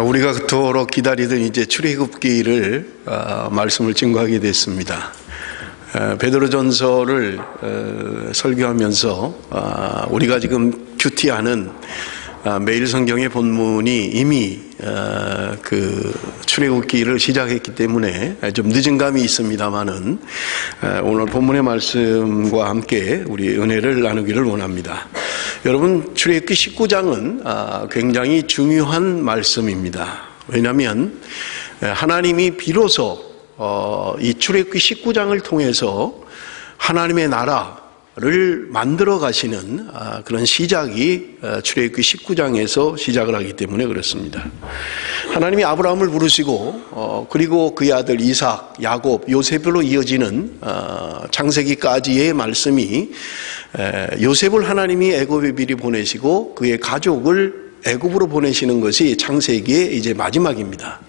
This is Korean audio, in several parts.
우리가 그토록 기다리던 이제 출애굽기를 말씀을 증거하게 됐습니다. 베드로전서를 설교하면서 우리가 지금 큐티하는 매일 성경의 본문이 이미 그 출애굽기를 시작했기 때문에 좀 늦은 감이 있습니다만은 오늘 본문의 말씀과 함께 우리 은혜를 나누기를 원합니다. 여러분, 출애굽기 19장은 굉장히 중요한 말씀입니다. 왜냐하면 하나님이 비로소 이 출애굽기 19장을 통해서 하나님의 나라를 만들어 가시는 그런 시작이 출애굽기 19장에서 시작을 하기 때문에 그렇습니다. 하나님이 아브라함을 부르시고 그리고 그의 아들 이삭, 야곱, 요셉으로 이어지는 창세기까지의 말씀이 요셉을 하나님이 애굽에 미리 보내시고 그의 가족을 애굽으로 보내시는 것이 창세기의 이제 마지막입니다.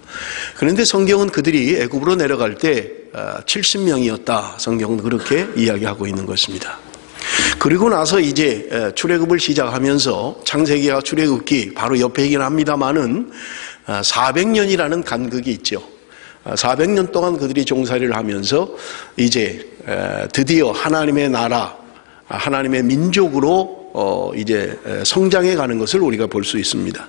그런데 성경은 그들이 애굽으로 내려갈 때 70명이었다. 성경은 그렇게 이야기하고 있는 것입니다. 그리고 나서 이제 출애굽을 시작하면서 창세기와 출애굽기 바로 옆에이긴 합니다만은 400년이라는 간극이 있죠. 400년 동안 그들이 종살이를 하면서 이제 드디어 하나님의 나라, 하나님의 민족으로 이제 성장해 가는 것을 우리가 볼 수 있습니다.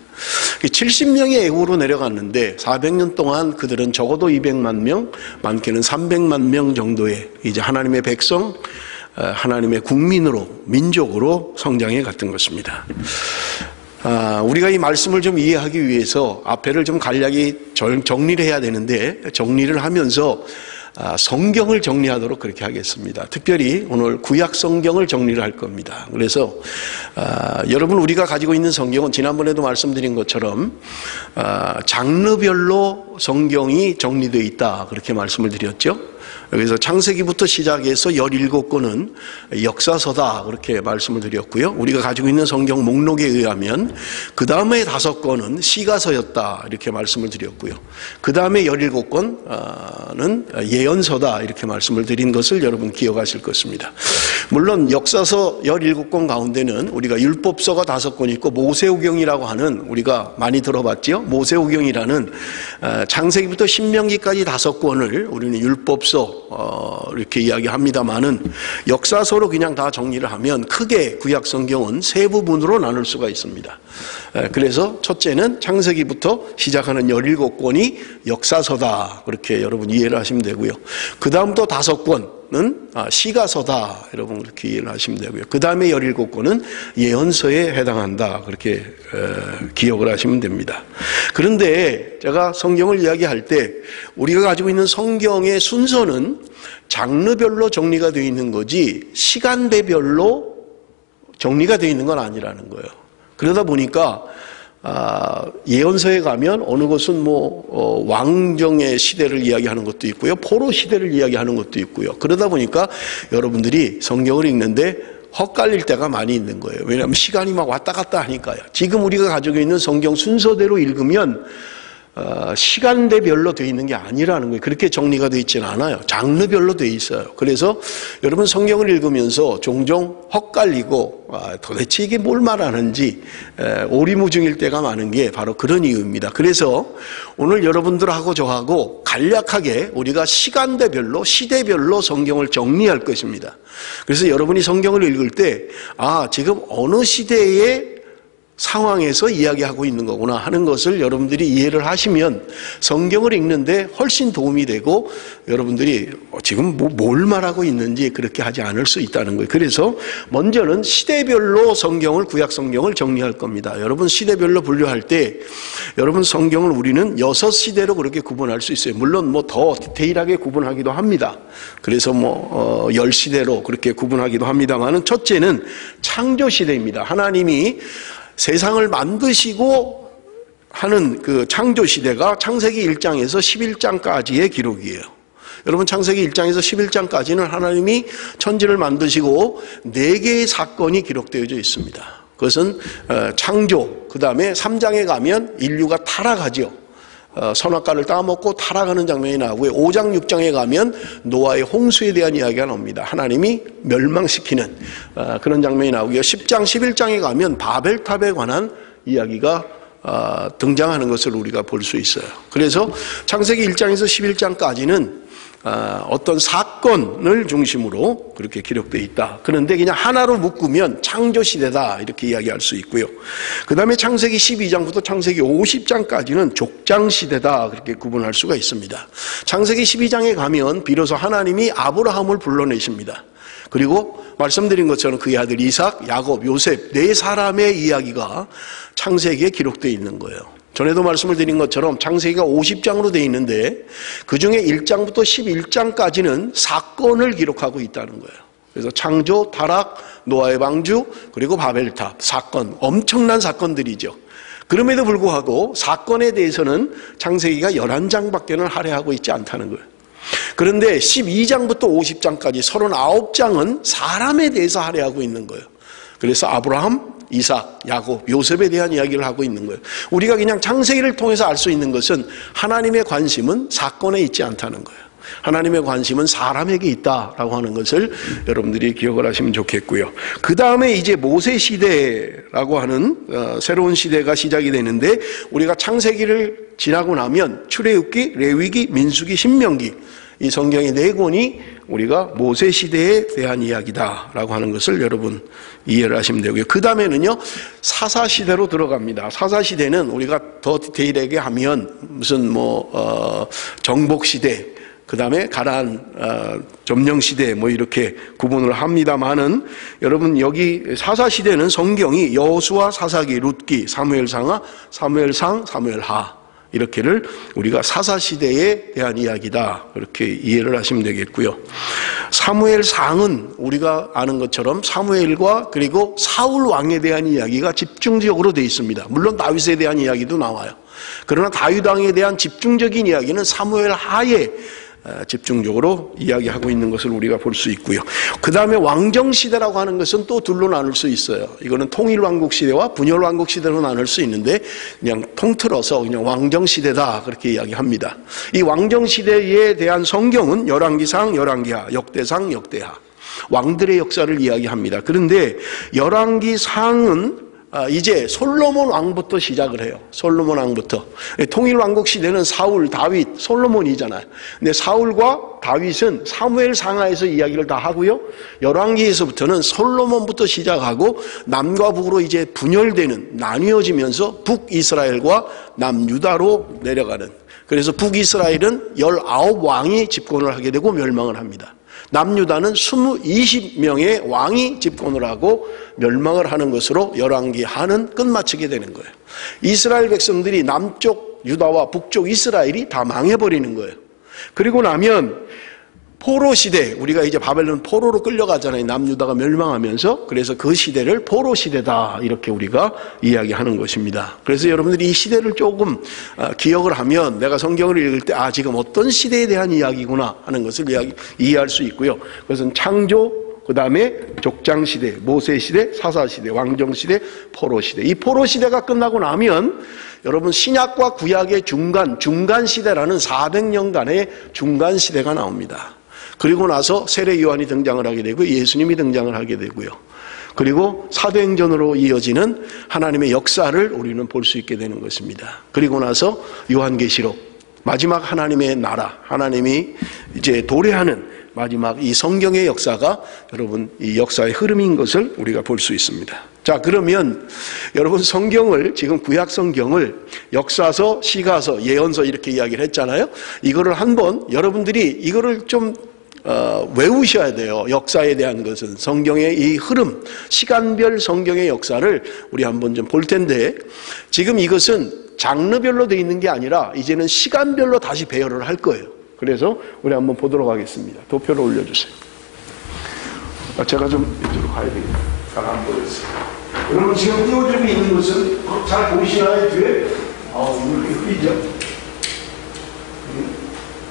70명이 애굽으로 내려갔는데 400년 동안 그들은 적어도 200만 명, 많게는 300만 명 정도의 이제 하나님의 백성, 하나님의 국민으로, 민족으로 성장해 갔던 것입니다. 우리가 이 말씀을 좀 이해하기 위해서 앞에를 좀 간략히 정리를 해야 되는데 정리를 하면서 성경을 정리하도록 그렇게 하겠습니다. 특별히 오늘 구약 성경을 정리를 할 겁니다. 그래서 여러분, 우리가 가지고 있는 성경은 지난번에도 말씀드린 것처럼 장르별로 성경이 정리되어 있다, 그렇게 말씀을 드렸죠. 그래서 창세기부터 시작해서 17권은 역사서다, 그렇게 말씀을 드렸고요. 우리가 가지고 있는 성경 목록에 의하면 그 다음에 5권은 시가서였다, 이렇게 말씀을 드렸고요. 그 다음에 17권은 예언서다, 이렇게 말씀을 드린 것을 여러분 기억하실 것입니다. 물론 역사서 17권 가운데는 우리가 율법서가 5권 있고 모세오경이라고 하는, 우리가 많이 들어봤죠. 모세오경이라는 창세기부터 신명기까지 5권을 우리는 율법서 이렇게 이야기합니다만은 역사서로 그냥 다 정리를 하면 크게 구약 성경은 세 부분으로 나눌 수가 있습니다. 그래서 첫째는 창세기부터 시작하는 17권이 역사서다, 그렇게 여러분 이해를 하시면 되고요. 그 다음부터 5권은 시가서다, 여러분 그렇게 이해를 하시면 되고요. 그 다음에 17권은 예언서에 해당한다, 그렇게 기억을 하시면 됩니다. 그런데 제가 성경을 이야기할 때 우리가 가지고 있는 성경의 순서는 장르별로 정리가 되어 있는 거지 시간대별로 정리가 되어 있는 건 아니라는 거예요. 그러다 보니까 예언서에 가면 어느 것은 왕정의 시대를 이야기하는 것도 있고요, 포로 시대를 이야기하는 것도 있고요. 그러다 보니까 여러분들이 성경을 읽는데 헛갈릴 때가 많이 있는 거예요. 왜냐하면 시간이 막 왔다 갔다 하니까요. 지금 우리가 가지고 있는 성경 순서대로 읽으면 시간대별로 되어 있는 게 아니라는 거예요. 그렇게 정리가 되어 있지는 않아요. 장르별로 되어 있어요. 그래서 여러분 성경을 읽으면서 종종 헛갈리고 도대체 이게 뭘 말하는지 오리무중일 때가 많은 게 바로 그런 이유입니다. 그래서 오늘 여러분들하고 저하고 간략하게 우리가 시간대별로, 시대별로 성경을 정리할 것입니다. 그래서 여러분이 성경을 읽을 때 지금 어느 시대에 상황에서 이야기하고 있는 거구나 하는 것을 여러분들이 이해를 하시면 성경을 읽는데 훨씬 도움이 되고 여러분들이 지금 뭘 말하고 있는지 그렇게 하지 않을 수 있다는 거예요. 그래서 먼저는 시대별로 성경을, 구약 성경을 정리할 겁니다. 여러분 시대별로 분류할 때 여러분 성경을 우리는 6시대로 그렇게 구분할 수 있어요. 물론 더 디테일하게 구분하기도 합니다. 그래서 10시대로 그렇게 구분하기도 합니다만은 첫째는 창조시대입니다. 하나님이 세상을 만드시고 하는 그 창조시대가 창세기 1장에서 11장까지의 기록이에요. 여러분 창세기 1장에서 11장까지는 하나님이 천지를 만드시고 4개의 사건이 기록되어져 있습니다. 그것은 창조, 그 다음에 3장에 가면 인류가 타락하죠. 선악과를 따먹고 타락하는 장면이 나오고요. 5장 6장에 가면 노아의 홍수에 대한 이야기가 나옵니다. 하나님이 멸망시키는 그런 장면이 나오고요. 10장 11장에 가면 바벨탑에 관한 이야기가 등장하는 것을 우리가 볼 수 있어요. 그래서 창세기 1장에서 11장까지는 어떤 사건을 중심으로 그렇게 기록되어 있다. 그런데 그냥 하나로 묶으면 창조시대다 이렇게 이야기할 수 있고요. 그 다음에 창세기 12장부터 창세기 50장까지는 족장시대다 그렇게 구분할 수가 있습니다. 창세기 12장에 가면 비로소 하나님이 아브라함을 불러내십니다. 그리고 말씀드린 것처럼 그의 아들 이삭, 야곱, 요셉 네 사람의 이야기가 창세기에 기록되어 있는 거예요. 전에도 말씀을 드린 것처럼 창세기가 50장으로 되어 있는데 그중에 1장부터 11장까지는 사건을 기록하고 있다는 거예요. 그래서 창조, 타락, 노아의 방주, 그리고 바벨탑 사건, 엄청난 사건들이죠. 그럼에도 불구하고 사건에 대해서는 창세기가 11장밖에는 할애하고 있지 않다는 거예요. 그런데 12장부터 50장까지 39장은 사람에 대해서 할애하고 있는 거예요. 그래서 아브라함, 이삭, 야곱, 요셉에 대한 이야기를 하고 있는 거예요. 우리가 그냥 창세기를 통해서 알 수 있는 것은 하나님의 관심은 사건에 있지 않다는 거예요. 하나님의 관심은 사람에게 있다라고 하는 것을 여러분들이 기억을 하시면 좋겠고요. 그 다음에 이제 모세 시대라고 하는 새로운 시대가 시작이 되는데 우리가 창세기를 지나고 나면 출애굽기, 레위기, 민수기, 신명기 이 성경의 네 권이 우리가 모세 시대에 대한 이야기다라고 하는 것을 여러분 이해를 하시면 되고요. 그 다음에는요 사사 시대로 들어갑니다. 사사 시대는 우리가 더 디테일하게 하면 무슨 정복 시대, 그 다음에 가나안 점령 시대 이렇게 구분을 합니다만은 여러분 여기 사사 시대는 성경이 여호수아, 사사기, 룻기, 사무엘상하, 사무엘상, 사무엘하 이렇게를 우리가 사사시대에 대한 이야기다 그렇게 이해를 하시면 되겠고요. 사무엘상은 우리가 아는 것처럼 사무엘과 그리고 사울 왕에 대한 이야기가 집중적으로 되어 있습니다. 물론 다윗에 대한 이야기도 나와요. 그러나 다윗 왕에 대한 집중적인 이야기는 사무엘하에 집중적으로 이야기하고 있는 것을 우리가 볼 수 있고요. 그 다음에 왕정시대라고 하는 것은 또 둘로 나눌 수 있어요. 이거는 통일왕국시대와 분열왕국시대로 나눌 수 있는데 그냥 통틀어서 그냥 왕정시대다 그렇게 이야기합니다. 이 왕정시대에 대한 성경은 열왕기상, 열왕기하, 역대상, 역대하 왕들의 역사를 이야기합니다. 그런데 열왕기상은 이제 솔로몬 왕부터 시작을 해요. 솔로몬 왕부터. 통일왕국 시대는 사울, 다윗, 솔로몬이잖아요. 근데 사울과 다윗은 사무엘 상하에서 이야기를 다 하고요. 열왕기에서부터는 솔로몬부터 시작하고 남과 북으로 이제 분열되는 나뉘어지면서 북이스라엘과 남유다로 내려가는. 그래서 북이스라엘은 19왕이 집권을 하게 되고 멸망을 합니다. 남유다는 20명의 왕이 집권을 하고 멸망을 하는 것으로 열왕기하는 끝마치게 되는 거예요. 이스라엘 백성들이 남쪽 유다와 북쪽 이스라엘이 다 망해버리는 거예요. 그리고 나면 포로 시대, 우리가 이제 바벨론 포로로 끌려가잖아요. 남유다가 멸망하면서. 그래서 그 시대를 포로 시대다 이렇게 우리가 이야기하는 것입니다. 그래서 여러분들이 이 시대를 조금 기억을 하면 내가 성경을 읽을 때 지금 어떤 시대에 대한 이야기구나 하는 것을 이해할 수 있고요. 그것은 창조, 그 다음에 족장시대, 모세시대, 사사시대, 왕정시대, 포로시대. 이 포로시대가 끝나고 나면 여러분 신약과 구약의 중간시대라는 400년간의 중간시대가 나옵니다. 그리고 나서 세례 요한이 등장을 하게 되고 예수님이 등장을 하게 되고요. 그리고 사도행전으로 이어지는 하나님의 역사를 우리는 볼 수 있게 되는 것입니다. 그리고 나서 요한계시록, 마지막 하나님의 나라, 하나님이 이제 도래하는 마지막 이 성경의 역사가 여러분 이 역사의 흐름인 것을 우리가 볼 수 있습니다. 자, 그러면 여러분 성경을 지금 구약 성경을 역사서, 시가서, 예언서 이렇게 이야기를 했잖아요. 이거를 한번 여러분들이 이거를 좀 외우셔야 돼요. 역사에 대한 것은 성경의 이 흐름, 시간별 성경의 역사를 우리 한번 좀 볼 텐데 지금 이것은 장르별로 되어 있는 게 아니라 이제는 시간별로 다시 배열을 할 거예요. 그래서 우리 한번 보도록 하겠습니다. 도표를 올려주세요. 제가 좀 이쪽으로 가야 되겠다. 잘 안 보였어요. 여러분 지금 띄워주고 있는 것은 잘 보이시나요? 뒤에? 이렇게 흐리죠?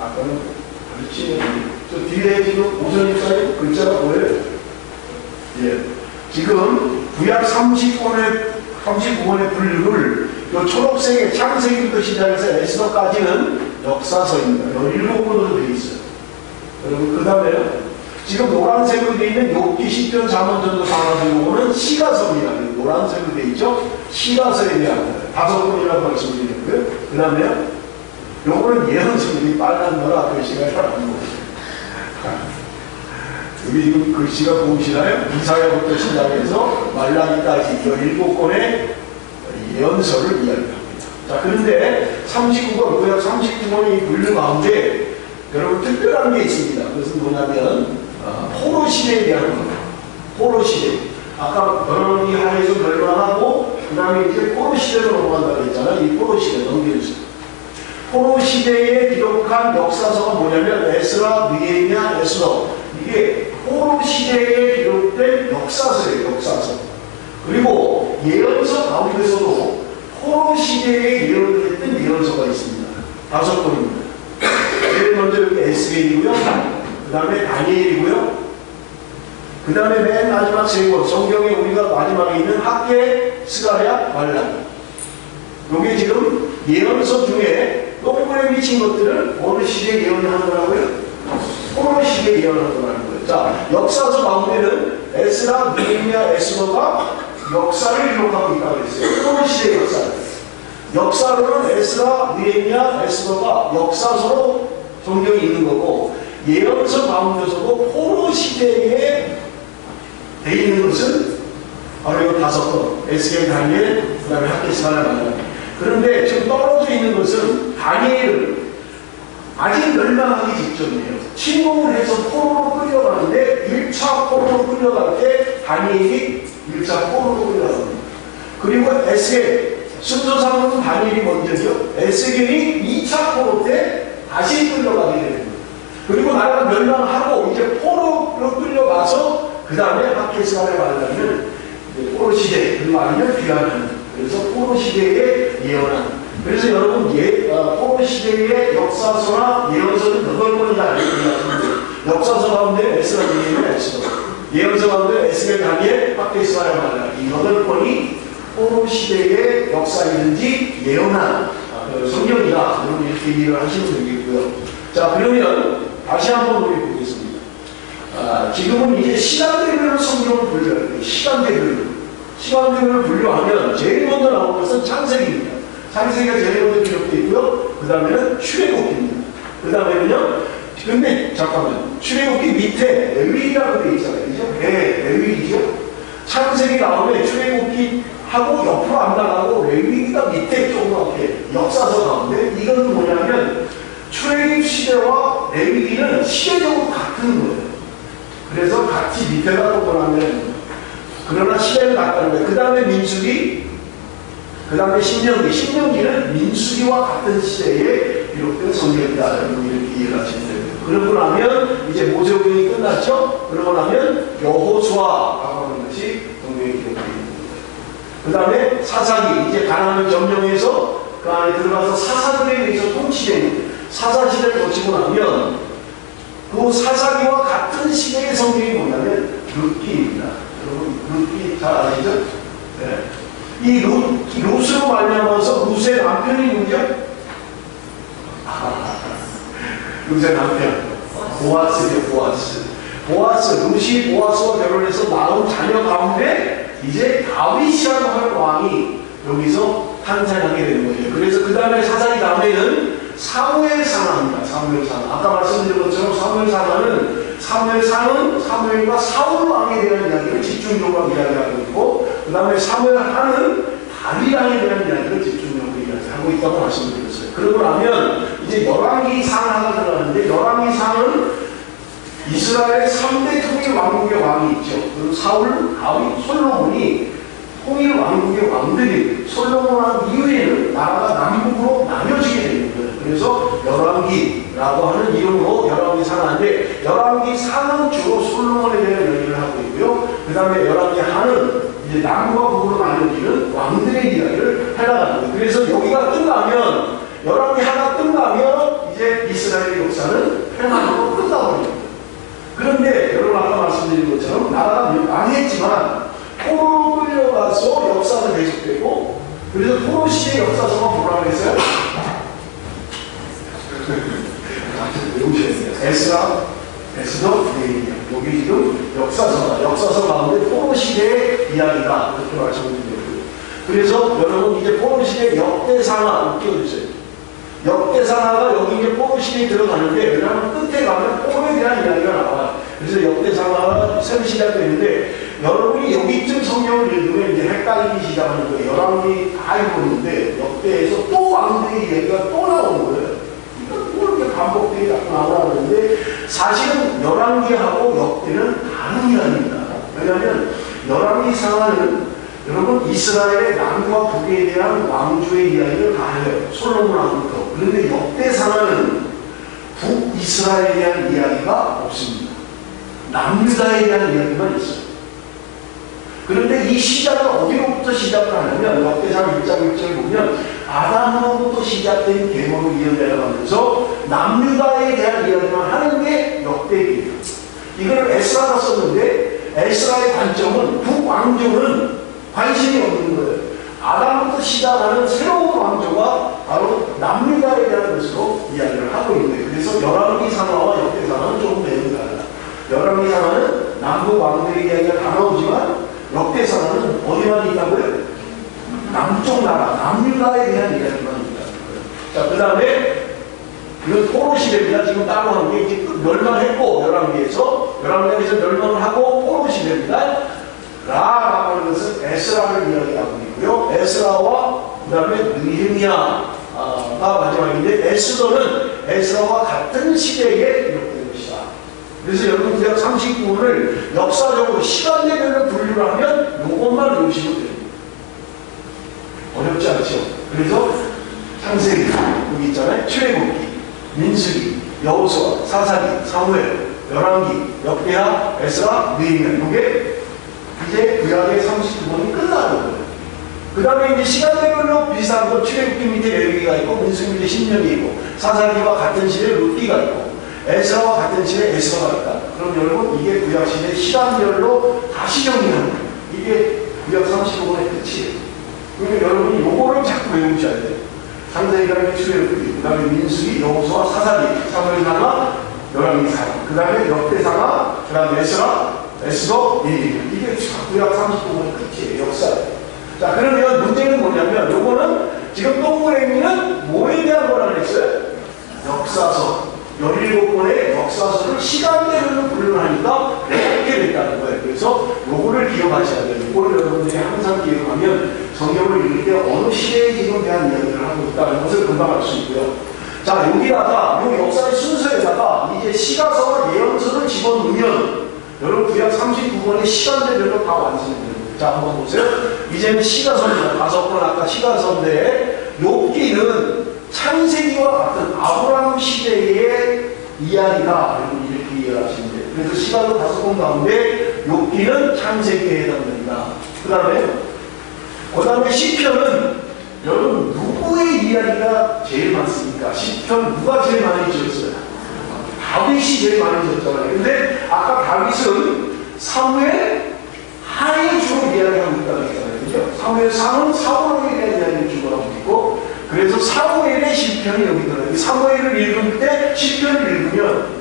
아까는 가르치는 저 뒤에 지금 오선님 사이 글자가 보여요. 예. 지금 구약 39권의 분류를 이 초록색의 창세기부터 시작해서 에스더까지는 역사서입니다. 17권으로 되어 있어요. 여러분 그 다음에 지금 노란색으로 되어 있는 욥기, 시편, 잠언, 전도, 상하서 요거는 시가서입니다. 노란색으로 되어 있죠. 시가서에 대한 거예요. 5번이라고 말씀드렸고요. 그 다음에 요거는 예언서들이 빨간 거라 글씨가 잘 안 보여요. 여기 지금 글씨가 보이시나요? 이사야부터 시작해서 말라기까지 17권의 예언서를 이야기합니다. 자, 그런데 39권, 구약 39권의 분류 가운데 여러분 특별한 게 있습니다. 그것은 뭐냐면 포로 시대에 대한 겁니다. 포로 시대. 아까 여러분이 하나에서 멸망하고 그 다음에 이제 포로 시대로 넘어간다고 했잖아요. 이 포로 시대 넘겨주세요. 포로 시대에 기록한 역사서가 뭐냐면 에스라, 느헤미야, 에스더. 이게 포로 시대에 기록된 역사서예요. 역사서. 그리고 예언서 가운데서도 포로 시대에 예언했던 예언서가 있습니다. 5권입니다. 제일 먼저 여기 에스겔이고요. 그 다음에 다니엘이고요. 그 다음에 맨 마지막 3권, 성경에 우리가 마지막에 있는 학계, 스가랴, 말라기. 이게 지금 예언서 중에 동물에 미친 것들을 어느 시대에 예언하는 거라고요? 포로 시대에 예언하는 거라는 거예요. 자, 역사서 가운데는 에스라, 느헤미야, 에스더가 역사를 기록하고 있다고 했어요. 포로 시대의 역사를. 역사로는 에스라, 느헤미야, 에스더가 역사서로 성경이 있는 거고, 예언서 가운데서도 포로 시대에 돼 있는 것은 바로 이 5권, 에스겔, 다니엘, 그 다음에 학계, 스가랴, 말라기. 그런데 지금 떨어져 있는 것은 다니엘은 아직 멸망하기 직전이에요. 침공을 해서 포로로 끌려가는데 1차 포로로 끌려갈 때 다니엘이 1차 포로로 끌려갑니다. 그리고 에스겔, 순서상으로는 다니엘이 먼저죠. 에스겔이 2차 포로 때 다시 끌려가게 됩니다. 그리고 나라가 멸망하고 이제 포로로 끌려가서 그 다음에 학계, 스가랴, 말라기는 포로 시대, 그리고 아니면 귀환하는. 그래서 포로 시대에 예언한. 그래서 여러분 포로 시대의 역사서나 예언서는 8권이다 알고 역사서 가운데 에스라, 느헤미야, 에스더. 예언서 가운데 에스겔, 다니엘, 학계, 스가랴, 말라기. 이 8권이 포로 시대의 역사이든지 예언한 성경이다. 여러분 이렇게 이해를 하시면 되겠고요. 자, 그러면 다시 한번 우리 보겠습니다. 지금은 이제 시간대별로 성경을 분류할 거예요. 시간대별로 분류하면 제일 먼저 나오는 것은 창세기입니다. 창세기가 제일 먼저 기록되어 있고요. 그 다음에는 출애굽기입니다. 그 다음에는요, 근데 잠깐만, 출애굽기 밑에 레위기라고 되어 있잖아요. 그죠? 레위기죠. 창세기 다음에 출애굽기 하고 옆으로 안 나가고 레위기가 밑에 조그맣게 역사서 가운데 이건 뭐냐면 출애굽 시대와 레위기는 시대적으로 같은 거예요. 그래서 같이 밑에가 동그라면 그러나 시대는 같다는 거예요. 그 다음에 민수기, 그 다음에 신명기. 신명기는 민수기와 같은 시대에 기록된 성경이다. 이렇게 이해를 하시면 됩니다. 그러고 나면 이제 모세오경이 끝났죠. 그러고 나면 여호수아라고 하는 것이 성경에 기록되어 있습니다. 그 다음에 사사기, 이제 가나안을 점령해서 그 안에 들어가서 사사들에 의해서 통치되는 사사시대를 거치고 나면 그 사사기와 같은 시대의 성경이 뭐냐면 룻기입니다. 여러분 룻기 잘 아시죠? 네. 이 룻으로 말미암아서 룻의 남편이 누구죠? 룻의 남편 보아스죠. 보아스. 룻이 보아스와 결혼해서 낳은 자녀 가운데 이제 다윗이라고 하는 왕이 여기서 탄생하게 되는 거예요. 그래서 그 다음에 사사기 다음에는 사무엘상하입니다. 사무엘상. 아까 말씀드린 것처럼 사무엘상은 사무엘과 사울 왕에 대한 이야기를 집중적으로 이야기하고 있고, 그 다음에 사무엘하는 다윗 왕에 대한 이야기를 집중적으로 이야기하고 있다고 말씀드렸어요. 그러고 나면 이제 열왕기상하가 들어가는데, 열왕기상은 이스라엘 3대 통일 왕국의 왕이 있죠. 그리고 사울, 다윗, 솔로몬이 통일 왕국의 왕들이 솔로몬 왕 이후에는 나라가 남북으로 나뉘어지게 되는 거예요. 그래서 열왕기라고 하는 이름으로 열왕기상하인데, 열왕기상은 주로 솔로몬에 대한 얘기를 하고 있고요. 그 다음에 열왕기하는 이제 남과 북으로 나뉘어지는 왕들의 이야기를 해나가는 거예요. 그래서 여기가 끝나면, 열왕기하가 끝나면 이제 이스라엘의 역사는 평안으로 끝나버립니다. 그런데 여러분 아까 말씀드린 것처럼 나라가 망했지만 포로로 끌려가서 역사는 계속되고, 그래서 포로 시대의 역사서가 뭐라고 했어요? 에스라, 에스더, 느헤미야. 여기 지금 역사서 가운데 포로 시대의 이야기다. 이렇게 말씀드렸고요. 그래서 여러분 이제 포로시대 역대상하 끼워주세요. 역대상하가 여기 이제 포로시대에 들어가는데 왜냐하면 끝에 가면 포로에 대한 이야기가 나와요. 그래서 역대상하가 새로 시작되는데 여러분이 여기쯤 성경을 읽으면 이제 헷갈리기 시작하는 거예요. 열왕기 다 읽었는데 역대에서 또 왕들의 이야기가 또 나오는 거예요. 이건 또 이렇게 반복되게 자꾸 나오는데 사실은 열왕기하고 역대는 다른 이야기입니다. 왜냐하면 열왕기 상하는 여러분 이스라엘의 남과 북에 대한 왕조의 이야기를 다 해요. 솔로몬하고부터. 그런데 역대 상하는 북이스라엘에 대한 이야기가 없습니다. 남유다에 대한 이야기만 있어요. 그런데 이 시작은 어디로부터 시작하냐면 역대상 1장 1절을 보면 아담으로부터 시작된 계보로 이어내려가면서 남유다에 대한 이야기만 하는 게 역대기예요. 이걸 에스라가 썼는데 에스라의 관점은 북왕조는 관심이 없는 거예요. 아담부터 시작하는 새로운 왕조가 바로 남유다에 대한 것으로 이야기를 하고 있는 거예요. 그래서 열왕기 상하와 역대 상하는 조금 내용이 달라요. 열왕기 상하는 남북 왕들의 이야기가 다 나오지만 역대 상하는 어디만 있다고요? 남쪽 나라, 남유다에 대한 이야기만 있다는 거예요. 자, 그 다음에 이건 포로 시대입니다. 지금 따로 하는 게 이제 멸망했고 열왕기에서 멸망을 하고 포로 시대입니다. 라라고 하는 것은 에스라를 이야기하고 있고요. 에스라와 그 다음에 느헤미야가 마지막인데 에스라와 같은 시대에 기록된 것이다. 그래서 여러분 구약 39분을 역사적으로 시간대별로 분류를 하면 이것만 외우시면 됩니다. 어렵지 않죠? 그래서 창세기 여기 있잖아요. 출애굽기, 민수기, 여호수아, 사사기, 사무엘, 열왕기, 역대하, 에스라, 느헤미야. 이게 이제 구약의 39번이 끝나는 거예요. 그 다음에 이제 시간대별로 비슷한 거 출애굽기 밑에 레위기가 있고 민수기 밑에 신명이 있고 사사기와 같은 시대에 룻기가 있고 에스라와 같은 시대에 에스라가 있다. 그럼 여러분 이게 구약 시대 시간별로 다시 정리하는 거예요. 이게 구약 35번의 끝이에요. 그러니까 여러분이 요거를 자꾸 외우셔야 돼요. 창세기가 출애굽기, 그 다음에 민수기, 여호수아, 사사기, 사무엘상하, 열왕기상하, 그 다음에 역대상하, 그 다음에 에스라, 이게 구약 35번의 끝이에요. 역사예요. 자, 그러면 문제는 뭐냐면 요거는 지금 동그라미는 뭐에 대한 거라 그랬어요? 역사서. 17권의 역사서를 시간대별로 분류하니까 이렇게 됐다는 거예요. 그래서 요거를 기억하셔야 돼요. 요거를 여러분들이 항상 기억하면 성경을 읽을 때 어느 시대에 지금 대한 이야기를 하고 있다는 것을 금방 알 수 있고요. 자, 여기다가 요 역사의 순서에다가 이제 시가서와 예언서를 집어넣으면 여러분 구약 39권의 시간대별로 다 완성이 됩니다. 자, 한번 보세요. 이제는 시가서입니다. 5권 아까 시가서인데 욥기는 창세기와 같은 아브라함 시대의 이야기다. 여러분 이렇게 이해하시면 돼요. 그래서 시가서 5권 가운데 욥기는 창세기에 해당됩니다. 그 다음에 시편은 여러분 누구의 이야기가 제일 많습니까? 시편 누가 제일 많이 지었어요? 다윗이 제일 많이 지었잖아요. 근데 아까 다윗은 사무엘 하에 주로 이야기하고 있다는 거잖아요. 그죠? 사무엘 상은 사무엘에 대한 이야기를 주로 하고 있고 그래서 사무엘의 시편이 여기 들어요. 사무엘을 읽을 때 시편을 읽으면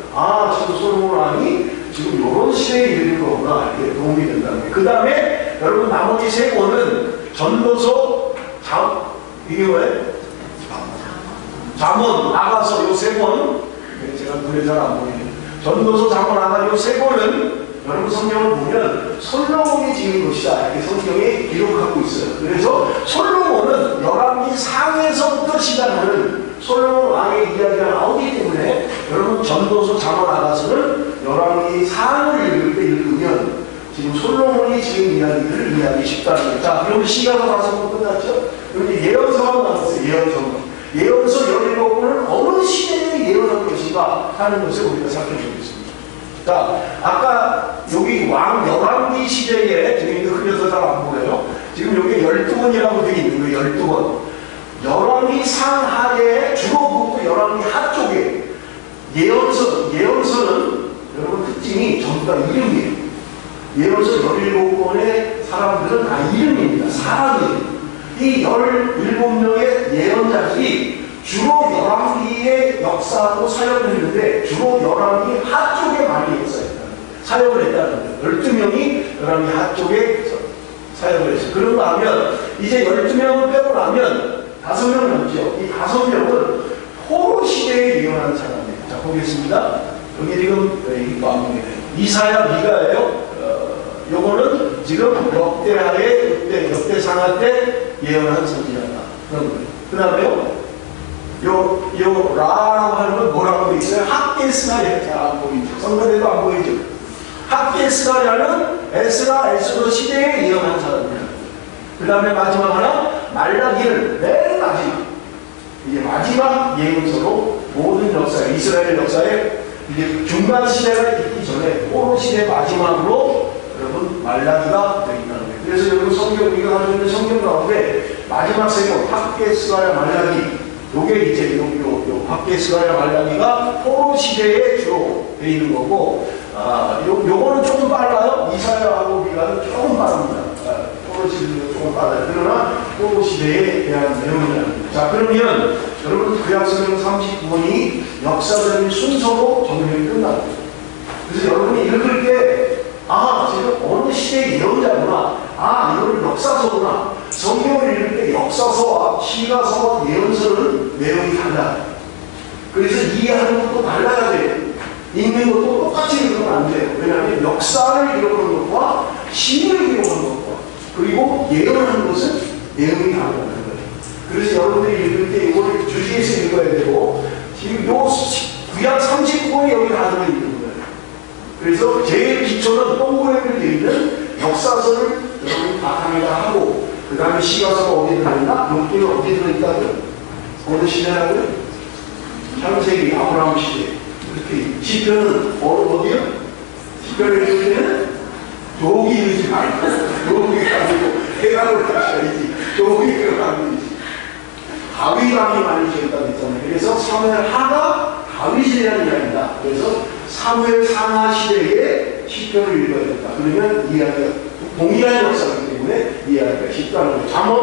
지금 솔로몬 왕이 지금 이런 시대에 읽는 거구나 이게 도움이 된다는 거예요. 그 다음에 여러분 나머지 3권은 전도서, 이게 뭐예요? 잠언, 나가서 요 3권 제가 눈에 잘 안 보이네요. 전도서, 잠언, 나가 요 3권은 여러분 성경을 보면 솔로몬이 지은 것이다 이렇게 성경에 기록하고 있어요. 그래서 솔로몬은 열왕기 상에서부터 시작하는 솔로몬 왕의 이야기가 나오기 때문에 여러분 전도서, 잠언, 나가서는 열왕기 상을 읽을 때 읽으면 지금 솔로몬이 지은 이야기들을 이해하기 쉽다는 거예요. 자, 그럼 시가서 5권 끝났죠? 그럼 이제 예언서가 나왔어요. 예언서 17권을 어느 시대에 예언할 것인가 하는 것을 우리가 살펴보겠습니다. 자, 아까 여기 열왕기 시대에 지금 이거 흐려서 잘 안 보여요. 지금 여기 12권이라고 되어 있는 거예요. 12권. 열왕기 상하에 주로 그 열왕기 하 쪽에 예언서는 여러분 특징이 전부 다 이름이에요. 예언서 17권의 사람들은 다 이름입니다. 사람이에요. 이 17명의 예언자들이 주로 열왕기의 역사하고 사역을 했는데 주로 열왕기 하 쪽에 많이 역사했다는 거예요. 사역을 했다는 거예요. 12명이 열왕기 하 쪽에 사역을 했어요. 그런가 하면 이제 12명을 빼고 나면 5명 남죠. 이 5명은 포로 시대에 예언한 사람이에요. 자, 보겠습니다. 여기 지금 이사야, 미가예요. 요거는 지금 역대상하 때 예언한 선지자다. 그런 거예요. 그 다음에요. 요 라라고 하는 건 뭐라고 돼 있어요? 학게스가 잘 안 보이죠. 성경에도 안 보이죠. 학게스가라는 에스라 시대에 예언한 사람이에요. 그 다음에 마지막 하나 말라기는 맨 마지막, 이제 마지막 예언서로 모든 역사에, 이스라엘 역사에 이제 중간 시대가 있기 전에 포로 시대 마지막으로 여러분 말라기가 되어 있다는 거예요. 그래서 여러분 성경, 우리가 가지고 있는 성경 가운데 마지막 세 권, 학게스가야 말라기, 요게 이제 요 학게스가야 말라기가 포로 시대에 주로 되어 있는 거고, 요거는 조금 빨라요. 이사야하고 미가는 조금 빠릅니다. 포로 시대가 조금 빨라요. 그러나 포로 시대에 대한 내용이랍니다. 자, 그러면 여러분 구약성경 39권이 역사적인 순서로 정리가 끝나고, 그래서 여러분이 읽을 때 지금 어느 시대의 예언자구나, 이거는 역사서구나. 성경을 읽을 때 역사서와 시가서와 예언서는 내용이 달라요. 그래서 이해하는 것도 달라야 돼요. 읽는 것도 똑같이 읽으면 안 돼요. 왜냐하면 역사를 기록하는 것과 시를 기록하는 것과 그리고 예언하는 것은 내용이 다르다는 거예요. 그래서 여러분들이 읽을 때 이걸 주시해서 읽어야 되고, 지금 요 구약 39권이 여기 다 들어있는 거예요. 그래서 제일 기초는 동그라미로 되어 있는 역사서를 여러분이 바탕에다 하고, 그 다음에 시가서가 어디 들어있나? 욥기는 어디 들어있다고요? 어느 시대라고요? 창세기, 아브라함 시대. 이렇게. 시편은 어디요? 시편을 읽을 때는 조기 읽지 말고, 조기 가지고 해강을 하셔야지. 조기 읽으면 다윗왕이 많이 지었다고 했잖아요. 그래서 사무엘 하가 다윗이라는 이야기입니다. 그래서 사무엘 상하 시대에 시편을 읽어야 된다. 그러면 이해하기가 동일한 역사이기 때문에 이해하기가 쉽다는 거예요. 잠언,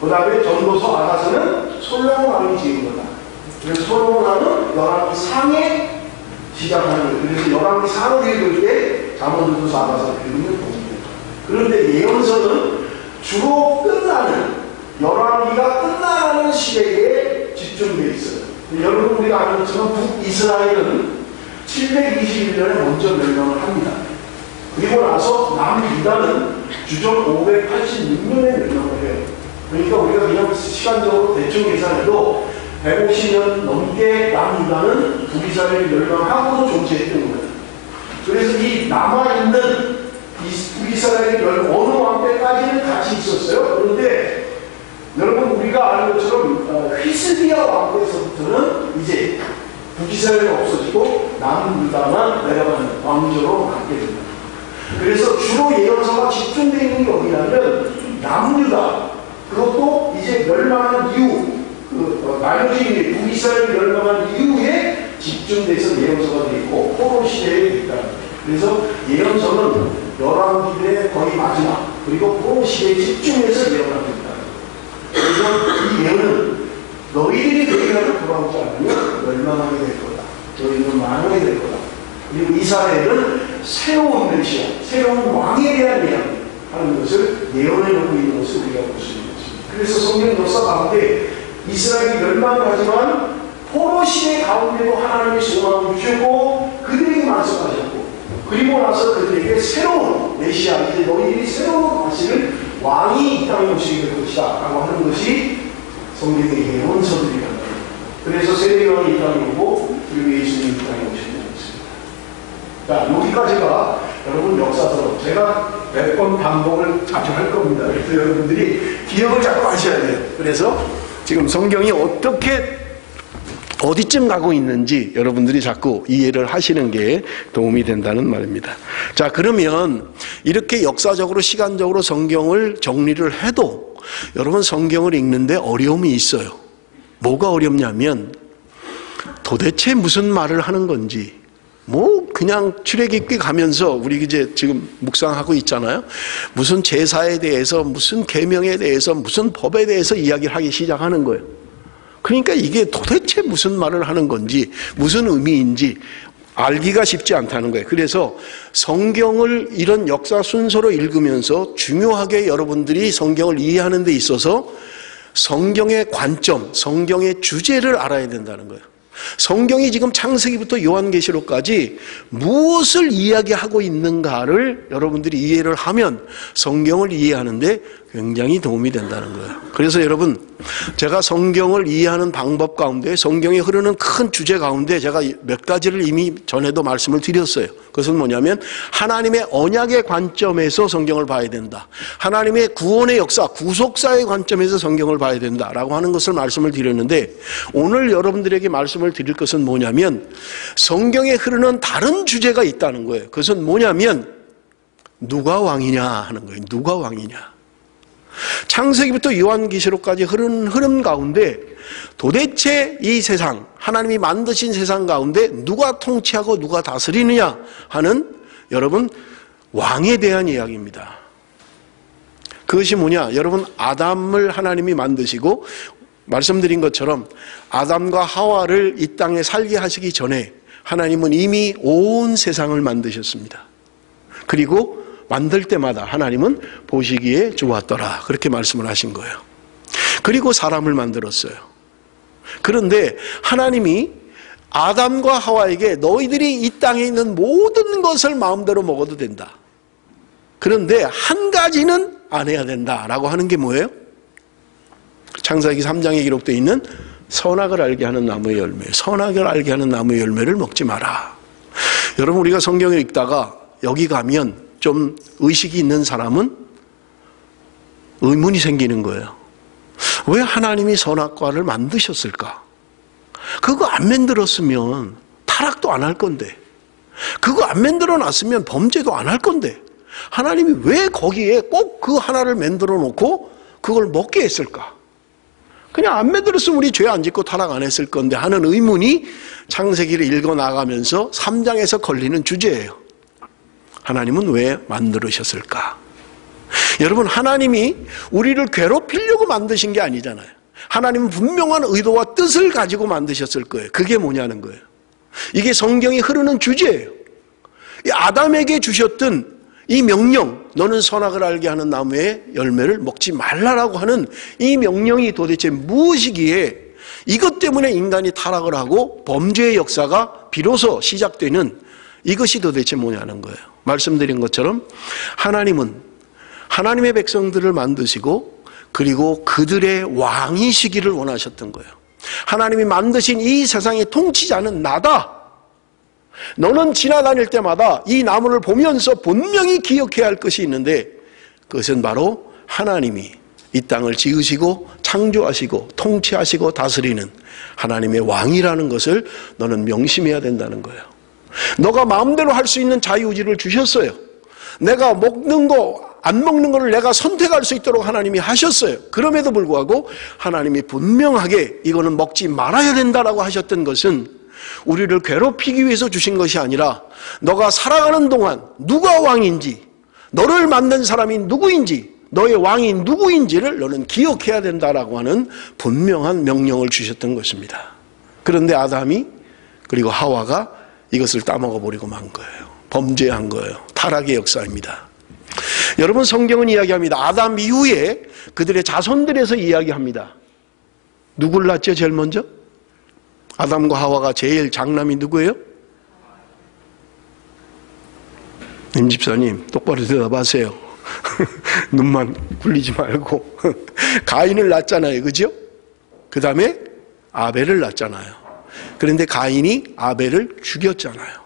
그 다음에 전도서, 아가서는 솔로몬 왕이 지은 거다. 그래서 솔로몬 왕은 열왕기 상에 시작하는 거예요. 그래서 열왕기 상을 읽을 때 잠언, 전도서, 아가서를 읽으면 동일해요. 그런데 예언서는 주로 끝나는, 열왕기가 끝나는 시대에 집중되어 있어요. 여러분 우리가 아는 것처럼 북이스라엘은 721년에 먼저 멸망을 합니다. 그리고 나서 남유다는 주전 586년에 멸망을 해요. 그러니까 우리가 그냥 시간적으로 대충 계산해도 150년 넘게 남유다는 북이스라엘이 멸망하고도 존재했던 거예요. 그래서 이 남아있는 북이스라엘이 어느 왕 때까지는 같이 있었어요. 그런데 여러분 우리가 아는 것처럼 히스기야 왕 때서부터는 이제 북이스라엘이 없어지고 남유다만 내려가는 왕조로 갖게 됩니다. 그래서 주로 예언서가 집중되어 있는 게 어디냐면 남유다, 그것도 이제 멸망한 이후, 나머지 북이스라엘이 멸망한 이후에 집중돼서 예언서가 되어 있고 포로 시대에 있다. 그래서 예언서는 열왕기의 거의 마지막, 그리고 포로 시대에 집중해서 예언하고 있다. 그래서 이 예언은 너희들이 너희를 돌아오지 않으면 멸망하게 될 거다. 너희는 망하게 될 거다. 그리고 이스라엘은 새로운 메시아, 새로운 왕에 대한 이야기 하는 것을 예언해 놓고 있는 것을 우리가 볼 수 있는 것입니다. 그래서 성경 역사 가운데 이스라엘이 멸망을 하지만 포로 시대 가운데도 하나님이 소망을 주셨고 그들에게 말씀하셨고, 그리고 나서 그들에게 새로운 메시아, 이제 너희들이 새로운 다시를 왕이 이 땅에 오시게 될 것이다 라고 하는 것이 성경의 예언서들이라는 거예요. 그래서 세례요한이 이 땅에 오고 그리고 예수님이 이 땅에 오시는 것입니다. 자, 여기까지가 여러분 역사서, 제가 몇 번 반복을 자주 할 겁니다. 그래서 여러분들이 기억을 자꾸 하셔야 돼요. 그래서 지금 성경이 어디쯤 가고 있는지 여러분들이 자꾸 이해를 하시는 게 도움이 된다는 말입니다. 자, 그러면 이렇게 역사적으로 시간적으로 성경을 정리를 해도 여러분 성경을 읽는데 어려움이 있어요. 뭐가 어렵냐면 도대체 무슨 말을 하는 건지, 그냥 출애굽기 가면서 우리 이제 지금 묵상하고 있잖아요. 무슨 제사에 대해서, 무슨 계명에 대해서, 무슨 법에 대해서 이야기를 하기 시작하는 거예요. 그러니까 이게 도대체 무슨 말을 하는 건지, 무슨 의미인지 알기가 쉽지 않다는 거예요. 그래서 성경을 이런 역사 순서로 읽으면서 중요하게 여러분들이 성경을 이해하는 데 있어서 성경의 관점, 성경의 주제를 알아야 된다는 거예요. 성경이 지금 창세기부터 요한계시록까지 무엇을 이야기하고 있는가를 여러분들이 이해를 하면 성경을 이해하는데 굉장히 도움이 된다는 거예요. 그래서 여러분, 제가 성경을 이해하는 방법 가운데, 성경에 흐르는 큰 주제 가운데 제가 몇 가지를 이미 전에도 말씀을 드렸어요. 그것은 뭐냐면 하나님의 언약의 관점에서 성경을 봐야 된다. 하나님의 구원의 역사, 구속사의 관점에서 성경을 봐야 된다라고 하는 것을 말씀을 드렸는데, 오늘 여러분들에게 말씀을 드릴 것은 뭐냐면 성경에 흐르는 다른 주제가 있다는 거예요. 그것은 뭐냐면 누가 왕이냐 하는 거예요. 누가 왕이냐. 창세기부터 요한계시록까지 흐르는 흐름 가운데 도대체 이 세상, 하나님이 만드신 세상 가운데 누가 통치하고 누가 다스리느냐 하는, 여러분, 왕에 대한 이야기입니다. 그것이 뭐냐? 여러분, 아담을 하나님이 만드시고 말씀드린 것처럼 아담과 하와를 이 땅에 살게 하시기 전에 하나님은 이미 온 세상을 만드셨습니다. 그리고 만들 때마다 하나님은 보시기에 좋았더라, 그렇게 말씀을 하신 거예요. 그리고 사람을 만들었어요. 그런데 하나님이 아담과 하와에게 너희들이 이 땅에 있는 모든 것을 마음대로 먹어도 된다. 그런데 한 가지는 안 해야 된다라고 하는 게 뭐예요? 창세기 3장에 기록되어 있는 선악을 알게 하는 나무의 열매, 선악을 알게 하는 나무의 열매를 먹지 마라. 여러분, 우리가 성경을 읽다가 여기 가면 좀 의식이 있는 사람은 의문이 생기는 거예요. 왜 하나님이 선악과를 만드셨을까? 그거 안 만들었으면 타락도 안 할 건데, 그거 안 만들어 놨으면 범죄도 안 할 건데, 하나님이 왜 거기에 꼭 그 하나를 만들어 놓고 그걸 먹게 했을까? 그냥 안 만들었으면 우리 죄 안 짓고 타락 안 했을 건데 하는 의문이 창세기를 읽어 나가면서 3장에서 걸리는 주제예요. 하나님은 왜 만들으셨을까? 여러분, 하나님이 우리를 괴롭히려고 만드신 게 아니잖아요. 하나님은 분명한 의도와 뜻을 가지고 만드셨을 거예요. 그게 뭐냐는 거예요. 이게 성경이 흐르는 주제예요. 이 아담에게 주셨던 이 명령, 너는 선악을 알게 하는 나무의 열매를 먹지 말라라고 하는 이 명령이 도대체 무엇이기에 이것 때문에 인간이 타락을 하고 범죄의 역사가 비로소 시작되는, 이것이 도대체 뭐냐는 거예요. 말씀드린 것처럼 하나님은 하나님의 백성들을 만드시고 그리고 그들의 왕이시기를 원하셨던 거예요. 하나님이 만드신 이 세상의 통치자는 나다. 너는 지나다닐 때마다 이 나무를 보면서 분명히 기억해야 할 것이 있는데, 그것은 바로 하나님이 이 땅을 지으시고 창조하시고 통치하시고 다스리는 하나님의 왕이라는 것을 너는 명심해야 된다는 거예요. 너가 마음대로 할 수 있는 자유의지를 주셨어요. 내가 먹는 거, 안 먹는 거를 내가 선택할 수 있도록 하나님이 하셨어요. 그럼에도 불구하고 하나님이 분명하게 이거는 먹지 말아야 된다라고 하셨던 것은 우리를 괴롭히기 위해서 주신 것이 아니라 너가 살아가는 동안 누가 왕인지, 너를 만든 사람이 누구인지, 너의 왕이 누구인지를 너는 기억해야 된다라고 하는 분명한 명령을 주셨던 것입니다. 그런데 아담이 그리고 하와가 이것을 따먹어버리고 만 거예요. 범죄한 거예요. 타락의 역사입니다. 여러분, 성경은 이야기합니다. 아담 이후에 그들의 자손들에서 이야기합니다. 누굴 낳았죠? 제일 먼저? 아담과 하와가 제일 장남이 누구예요? 임 집사님, 똑바로 대답하세요. 눈만 굴리지 말고. 가인을 낳았잖아요. 그죠? 그 다음에 아벨을 낳았잖아요. 그런데 가인이 아벨을 죽였잖아요.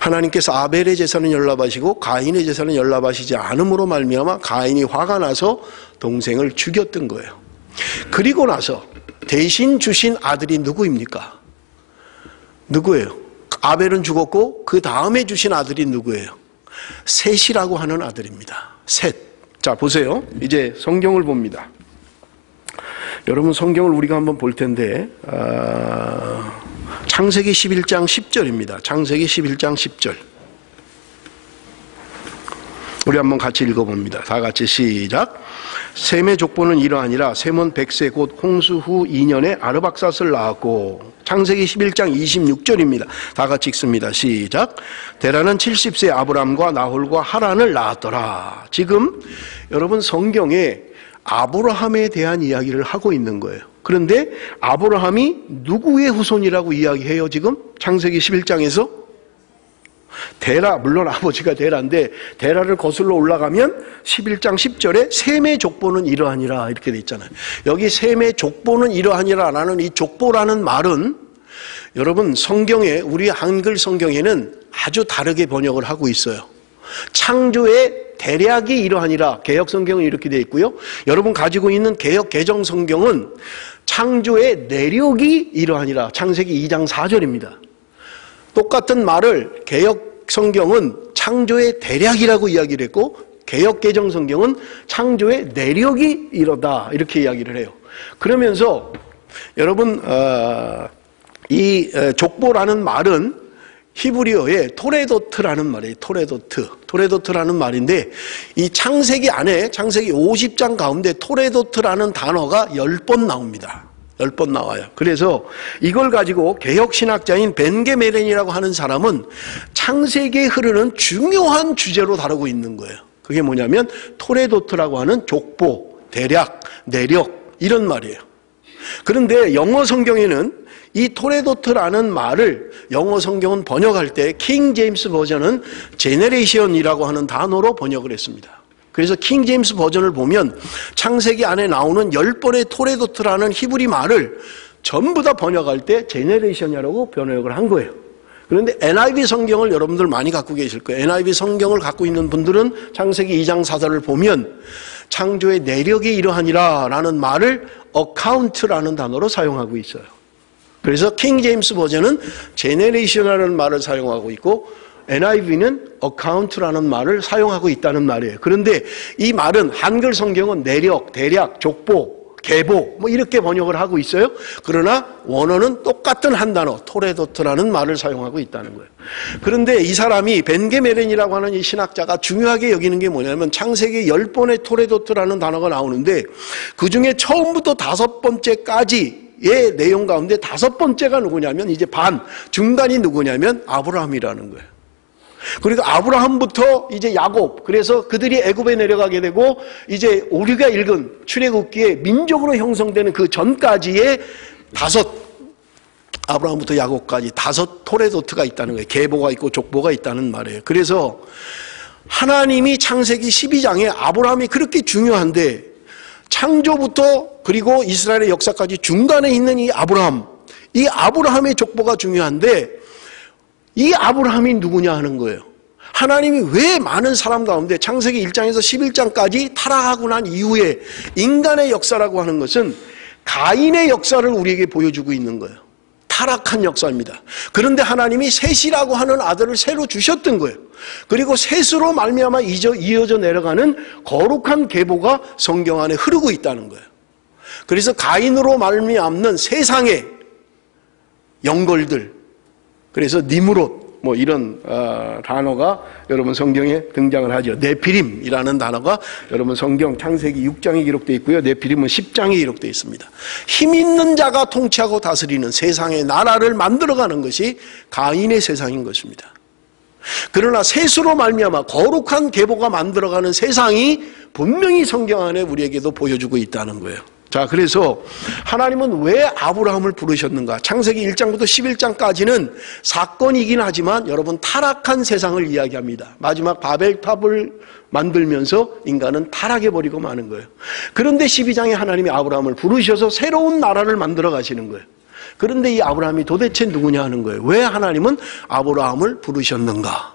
하나님께서 아벨의 제사는 연락하시고 가인의 제사는 연락하시지 않음으로 말미암아 가인이 화가 나서 동생을 죽였던 거예요. 그리고 나서 대신 주신 아들이 누구입니까? 누구예요? 아벨은 죽었고 그 다음에 주신 아들이 누구예요? 셋이라고 하는 아들입니다. 셋. 자, 보세요. 이제 성경을 봅니다. 여러분, 성경을 우리가 한번 볼 텐데 창세기 11장 10절입니다. 창세기 11장 10절. 우리 한번 같이 읽어봅니다. 다 같이 시작. 셈의 족보는 이러하니라. 셈은 100세 곧 홍수 후 2년에 아르박삿을 낳았고. 창세기 11장 26절입니다. 다 같이 읽습니다. 시작. 데라는 70세 아브람과 나홀과 하란을 낳았더라. 지금 여러분 성경에 아브라함에 대한 이야기를 하고 있는 거예요. 그런데 아브라함이 누구의 후손이라고 이야기해요 지금? 창세기 11장에서? 데라, 물론 아버지가 데라인데 데라를 거슬러 올라가면 11장 10절에 셈의 족보는 이러하니라 이렇게 돼 있잖아요. 여기 셈의 족보는 이러하니라 라는 이 족보라는 말은 여러분 성경에, 우리 한글 성경에는 아주 다르게 번역을 하고 있어요. 창조의 대략이 이러하니라, 개역 성경은 이렇게 되어 있고요. 여러분 가지고 있는 개역 개정 성경은 창조의 내력이 이러하니라, 창세기 2장 4절입니다. 똑같은 말을 개역 성경은 창조의 대략이라고 이야기를 했고 개역 개정 성경은 창조의 내력이 이러다 이렇게 이야기를 해요. 그러면서 여러분 이 족보라는 말은 히브리어의 토레도트라는 말이에요. 토레도트라는 말인데 이 창세기 안에 창세기 50장 가운데 토레도트라는 단어가 10번 나옵니다. 10번 나와요. 그래서 이걸 가지고 개혁신학자인 벤게메렌이라고 하는 사람은 창세기에 흐르는 중요한 주제로 다루고 있는 거예요. 그게 뭐냐면 토레도트라고 하는 족보, 대략, 내력 이런 말이에요. 그런데 영어 성경에는 이 토레도트라는 말을 영어 성경은 번역할 때 킹 제임스 버전은 제네레이션이라고 하는 단어로 번역을 했습니다. 그래서 킹 제임스 버전을 보면 창세기 안에 나오는 10번의 토레도트라는 히브리 말을 전부 다 번역할 때 제네레이션이라고 번역을 한 거예요. 그런데 NIV 성경을 여러분들 많이 갖고 계실 거예요. NIV 성경을 갖고 있는 분들은 창세기 2장 4절을 보면 창조의 내력이 이러하니라 라는 말을 어카운트라는 단어로 사용하고 있어요. 그래서 킹 제임스 버전은 제네레이션이라는 말을 사용하고 있고 NIV는 어카운트라는 말을 사용하고 있다는 말이에요. 그런데 이 말은 한글 성경은 내력, 대략, 족보, 계보 뭐 이렇게 번역을 하고 있어요. 그러나 원어는 똑같은 한 단어 토레도트라는 말을 사용하고 있다는 거예요. 그런데 이 사람이 벤게메렌이라고 하는 이 신학자가 중요하게 여기는 게 뭐냐면 창세기 10번의 토레도트라는 단어가 나오는데 그중에 처음부터 5번째까지의 내용 가운데 5번째가 누구냐면 이제 중간이 누구냐면 아브라함이라는 거예요. 그리고 아브라함부터 이제 야곱, 그래서 그들이 애굽에 내려가게 되고 이제 우리가 읽은 출애굽기에 민족으로 형성되는 그 전까지의 아브라함부터 야곱까지 5 토레도트가 있다는 거예요. 계보가 있고 족보가 있다는 말이에요. 그래서 하나님이 창세기 12장에 아브라함이 그렇게 중요한데 창조부터 그리고 이스라엘의 역사까지 중간에 있는 이 아브라함의 족보가 중요한데 이 아브라함이 누구냐 하는 거예요. 하나님이 왜 많은 사람 가운데 창세기 1장에서 11장까지 타락하고 난 이후에 인간의 역사라고 하는 것은 가인의 역사를 우리에게 보여주고 있는 거예요. 타락한 역사입니다. 그런데 하나님이 셋이라고 하는 아들을 새로 주셨던 거예요. 그리고 셋으로 말미암아 이어져 내려가는 거룩한 계보가 성경 안에 흐르고 있다는 거예요. 그래서 가인으로 말미암는 세상의 영걸들, 그래서 니므롯 뭐 이런 단어가 여러분 성경에 등장을 하죠. 네피림이라는 단어가 여러분 성경 창세기 6장에 기록되어 있고요. 네피림은 10장에 기록되어 있습니다. 힘 있는 자가 통치하고 다스리는 세상의 나라를 만들어가는 것이 가인의 세상인 것입니다. 그러나 셋으로 말미암아 거룩한 계보가 만들어가는 세상이 분명히 성경 안에 우리에게도 보여주고 있다는 거예요. 자, 그래서 하나님은 왜 아브라함을 부르셨는가? 창세기 1장부터 11장까지는 사건이긴 하지만 여러분 타락한 세상을 이야기합니다. 마지막 바벨탑을 만들면서 인간은 타락해버리고 마는 거예요. 그런데 12장에 하나님이 아브라함을 부르셔서 새로운 나라를 만들어 가시는 거예요. 그런데 이 아브라함이 도대체 누구냐 하는 거예요. 왜 하나님은 아브라함을 부르셨는가?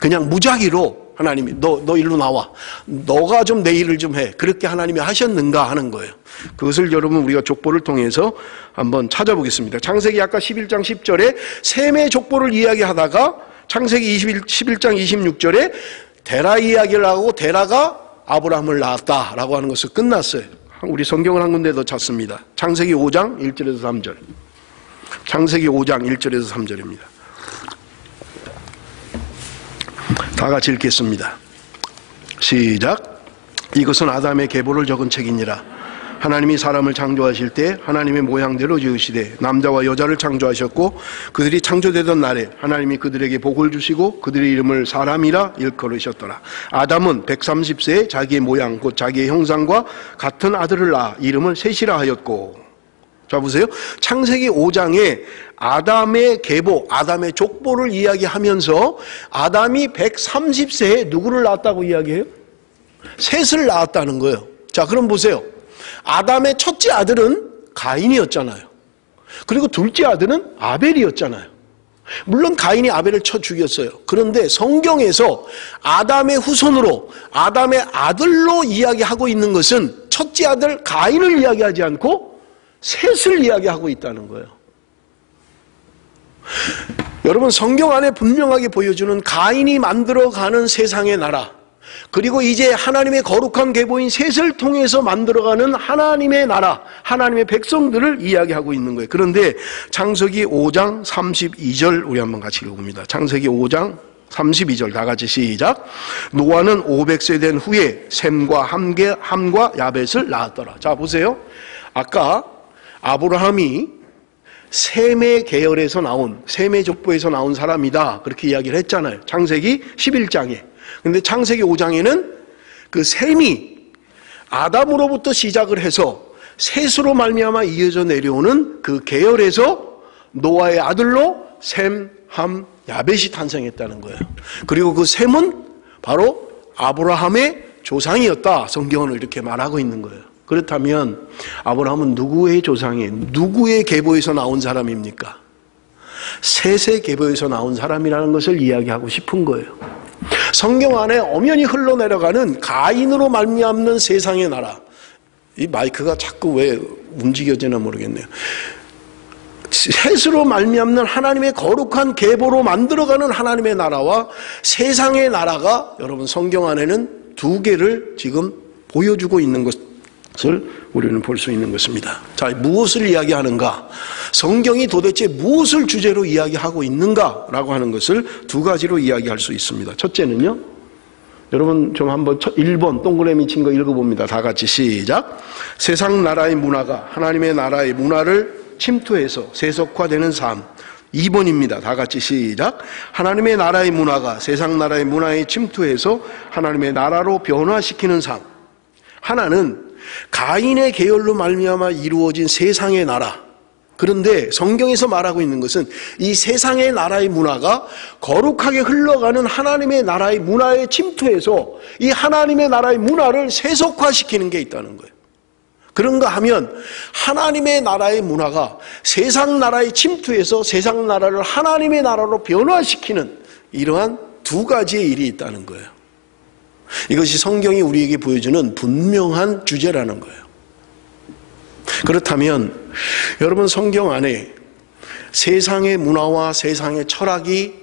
그냥 무작위로 하나님이 너 일로 나와, 너가 좀 내 일을 좀 해, 그렇게 하나님이 하셨는가 하는 거예요. 그것을 여러분 우리가 족보를 통해서 한번 찾아보겠습니다. 창세기 아까 11장 10절에 셈의 족보를 이야기하다가 창세기 11장 26절에 데라 이야기를 하고 데라가 아브라함을 낳았다라고 하는 것을 끝났어요. 우리 성경을 한 군데 더 찾습니다. 창세기 5장 1절에서 3절. 창세기 5장 1절에서 3절입니다. 다 같이 읽겠습니다. 시작. 이것은 아담의 계보를 적은 책이니라. 하나님이 사람을 창조하실 때 하나님의 모양대로 지으시되 남자와 여자를 창조하셨고 그들이 창조되던 날에 하나님이 그들에게 복을 주시고 그들의 이름을 사람이라 일컬으셨더라. 아담은 130세에 자기의 모양 곧 자기의 형상과 같은 아들을 낳아 이름을 셋이라 하였고. 자 보세요. 창세기 5장에 아담의 계보, 아담의 족보를 이야기하면서 아담이 130세에 누구를 낳았다고 이야기해요? 셋을 낳았다는 거예요. 자 그럼 보세요. 아담의 첫째 아들은 가인이었잖아요. 그리고 둘째 아들은 아벨이었잖아요. 물론 가인이 아벨을 쳐 죽였어요. 그런데 성경에서 아담의 후손으로 아담의 아들로 이야기하고 있는 것은 첫째 아들 가인을 이야기하지 않고 셋을 이야기하고 있다는 거예요. 여러분 성경 안에 분명하게 보여주는 가인이 만들어가는 세상의 나라, 그리고 이제 하나님의 거룩한 계보인 셋을 통해서 만들어가는 하나님의 나라, 하나님의 백성들을 이야기하고 있는 거예요. 그런데 창세기 5장 32절 우리 한번 같이 읽어봅니다. 창세기 5장 32절 다 같이 시작. 노아는 500세 된 후에 셈과 함과 야벳을 낳았더라. 자 보세요. 아까 아브라함이 셈의 계열에서 나온, 셈의 족보에서 나온 사람이다 그렇게 이야기를 했잖아요. 창세기 11장에. 근데 창세기 5장에는 그 셈이 아담으로부터 시작을 해서 셋으로 말미암아 이어져 내려오는 그 계열에서 노아의 아들로 셈, 함, 야벳이 탄생했다는 거예요. 그리고 그 셈은 바로 아브라함의 조상이었다. 성경은 이렇게 말하고 있는 거예요. 그렇다면 아브라함은 누구의 조상이에요? 누구의 계보에서 나온 사람입니까? 셋의 계보에서 나온 사람이라는 것을 이야기하고 싶은 거예요. 성경 안에 엄연히 흘러내려가는 가인으로 말미암는 세상의 나라. 이 마이크가 자꾸 왜 움직여지나 모르겠네요. 셋으로 말미암는 하나님의 거룩한 계보로 만들어가는 하나님의 나라와 세상의 나라가 여러분 성경 안에는 두 개를 지금 보여주고 있는 것을 우리는 볼 수 있는 것입니다. 자, 무엇을 이야기하는가? 성경이 도대체 무엇을 주제로 이야기하고 있는가라고 하는 것을 두 가지로 이야기할 수 있습니다. 첫째는요, 여러분 좀 한번 1번 동그라미 친 거 읽어봅니다. 다 같이 시작. 세상 나라의 문화가 하나님의 나라의 문화를 침투해서 세속화되는 삶. 2번입니다. 다 같이 시작. 하나님의 나라의 문화가 세상 나라의 문화에 침투해서 하나님의 나라로 변화시키는 삶. 하나는 가인의 계열로 말미암아 이루어진 세상의 나라. 그런데 성경에서 말하고 있는 것은 이 세상의 나라의 문화가 거룩하게 흘러가는 하나님의 나라의 문화에 침투해서 이 하나님의 나라의 문화를 세속화시키는 게 있다는 거예요. 그런가 하면 하나님의 나라의 문화가 세상 나라에 침투해서 세상 나라를 하나님의 나라로 변화시키는 이러한 두 가지의 일이 있다는 거예요. 이것이 성경이 우리에게 보여주는 분명한 주제라는 거예요. 그렇다면 여러분 성경 안에 세상의 문화와 세상의 철학이,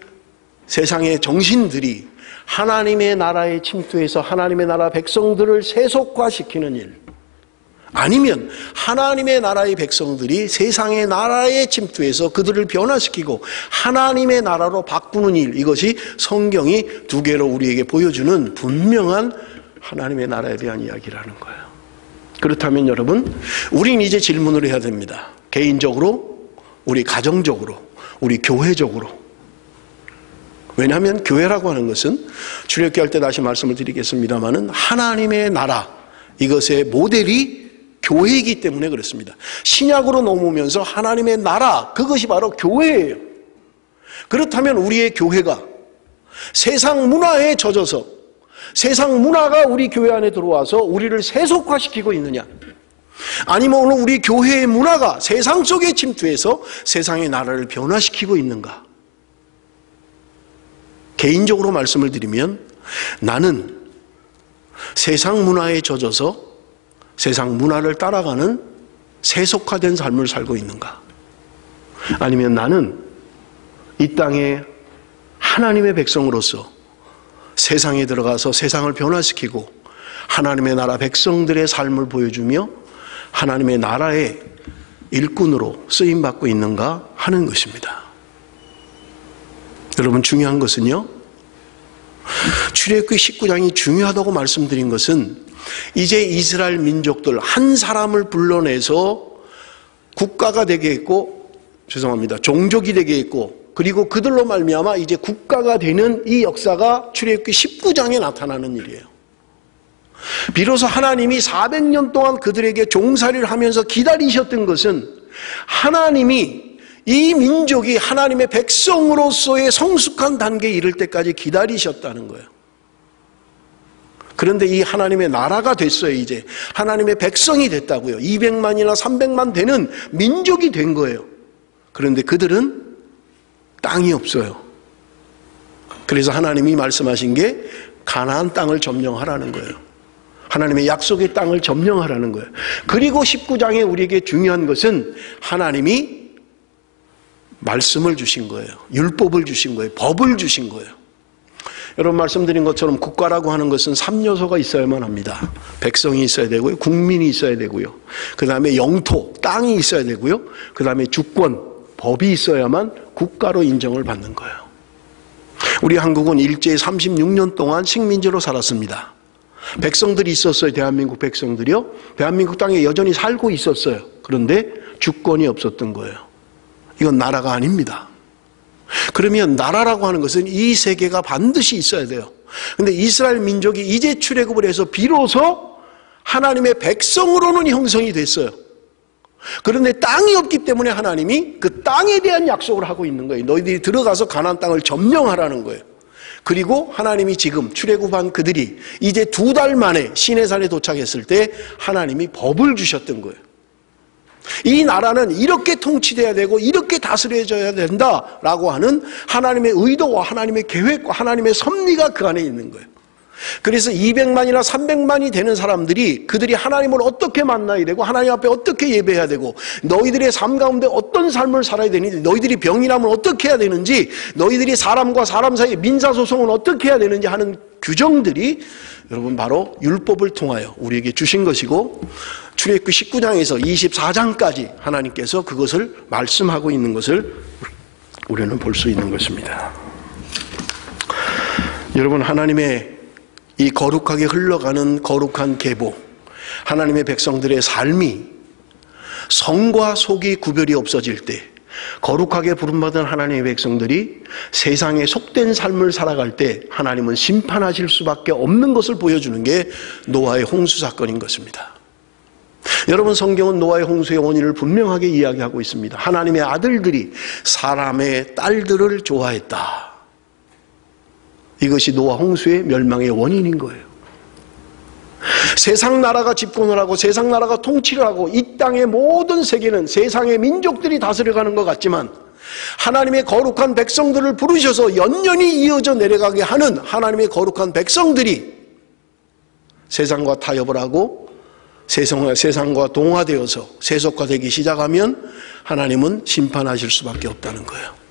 세상의 정신들이 하나님의 나라에 침투해서 하나님의 나라 백성들을 세속화시키는 일, 아니면 하나님의 나라의 백성들이 세상의 나라에 침투해서 그들을 변화시키고 하나님의 나라로 바꾸는 일, 이것이 성경이 두 개로 우리에게 보여주는 분명한 하나님의 나라에 대한 이야기라는 거예요. 그렇다면 여러분, 우린 이제 질문을 해야 됩니다. 개인적으로, 우리 가정적으로, 우리 교회적으로. 왜냐하면 교회라고 하는 것은 출애굽기 할 때 다시 말씀을 드리겠습니다마는 하나님의 나라, 이것의 모델이 교회이기 때문에 그렇습니다. 신약으로 넘으면서 하나님의 나라, 그것이 바로 교회예요. 그렇다면 우리의 교회가 세상 문화에 젖어서 세상 문화가 우리 교회 안에 들어와서 우리를 세속화시키고 있느냐, 아니면 오늘 우리 교회의 문화가 세상 속에 침투해서 세상의 나라를 변화시키고 있는가? 개인적으로 말씀을 드리면 나는 세상 문화에 젖어서 세상 문화를 따라가는 세속화된 삶을 살고 있는가? 아니면 나는 이 땅에 하나님의 백성으로서 세상에 들어가서 세상을 변화시키고 하나님의 나라 백성들의 삶을 보여주며 하나님의 나라의 일꾼으로 쓰임받고 있는가 하는 것입니다. 여러분, 중요한 것은요, 출애굽기 19장이 중요하다고 말씀드린 것은 이제 이스라엘 민족들 한 사람을 불러내서 국가가 되게 했고, 죄송합니다, 종족이 되게 했고, 그리고 그들로 말미암아 이제 국가가 되는 이 역사가 출애굽기 19장에 나타나는 일이에요. 비로소 하나님이 400년 동안 그들에게 종살이를 하면서 기다리셨던 것은 하나님이 이 민족이 하나님의 백성으로서의 성숙한 단계에 이를 때까지 기다리셨다는 거예요. 그런데 이 하나님의 나라가 됐어요. 이제 하나님의 백성이 됐다고요. 200만이나 300만 되는 민족이 된 거예요. 그런데 그들은 땅이 없어요. 그래서 하나님이 말씀하신 게 가나안 땅을 점령하라는 거예요. 하나님의 약속의 땅을 점령하라는 거예요. 그리고 19장에 우리에게 중요한 것은 하나님이 말씀을 주신 거예요. 율법을 주신 거예요. 법을 주신 거예요. 여러분 말씀드린 것처럼 국가라고 하는 것은 3요소가 있어야만 합니다. 백성이 있어야 되고요. 국민이 있어야 되고요. 그 다음에 영토, 땅이 있어야 되고요. 그 다음에 주권, 법이 있어야만 국가로 인정을 받는 거예요. 우리 한국은 일제 36년 동안 식민지로 살았습니다. 백성들이 있었어요. 대한민국 백성들이요. 대한민국 땅에 여전히 살고 있었어요. 그런데 주권이 없었던 거예요. 이건 나라가 아닙니다. 그러면 나라라고 하는 것은 이 세계가 반드시 있어야 돼요. 그런데 이스라엘 민족이 이제 출애굽을 해서 비로소 하나님의 백성으로는 형성이 됐어요. 그런데 땅이 없기 때문에 하나님이 그 땅에 대한 약속을 하고 있는 거예요. 너희들이 들어가서 가나안 땅을 점령하라는 거예요. 그리고 하나님이 지금 출애굽한 그들이 이제 2달 만에 시내산에 도착했을 때 하나님이 법을 주셨던 거예요. 이 나라는 이렇게 통치돼야 되고 이렇게 다스려져야 된다라고 하는 하나님의 의도와 하나님의 계획과 하나님의 섭리가 그 안에 있는 거예요. 그래서 200만이나 300만이 되는 사람들이 그들이 하나님을 어떻게 만나야 되고 하나님 앞에 어떻게 예배해야 되고 너희들의 삶 가운데 어떤 삶을 살아야 되는지, 너희들이 병이 나면 어떻게 해야 되는지, 너희들이 사람과 사람 사이의 민사소송은 어떻게 해야 되는지 하는 규정들이 여러분 바로 율법을 통하여 우리에게 주신 것이고, 출애굽기 19장에서 24장까지 하나님께서 그것을 말씀하고 있는 것을 우리는 볼 수 있는 것입니다. 여러분, 하나님의 이 거룩하게 흘러가는 거룩한 계보, 하나님의 백성들의 삶이 성과 속이 구별이 없어질 때, 거룩하게 부름받은 하나님의 백성들이 세상에 속된 삶을 살아갈 때 하나님은 심판하실 수밖에 없는 것을 보여주는 게 노아의 홍수 사건인 것입니다. 여러분, 성경은 노아의 홍수의 원인을 분명하게 이야기하고 있습니다. 하나님의 아들들이 사람의 딸들을 좋아했다. 이것이 노아 홍수의 멸망의 원인인 거예요. 세상 나라가 집권을 하고 세상 나라가 통치를 하고 이 땅의 모든 세계는 세상의 민족들이 다스려가는 것 같지만 하나님의 거룩한 백성들을 부르셔서 연연히 이어져 내려가게 하는 하나님의 거룩한 백성들이 세상과 타협을 하고 세상과 동화되어서 세속화되기 시작하면 하나님은 심판하실 수밖에 없다는 거예요.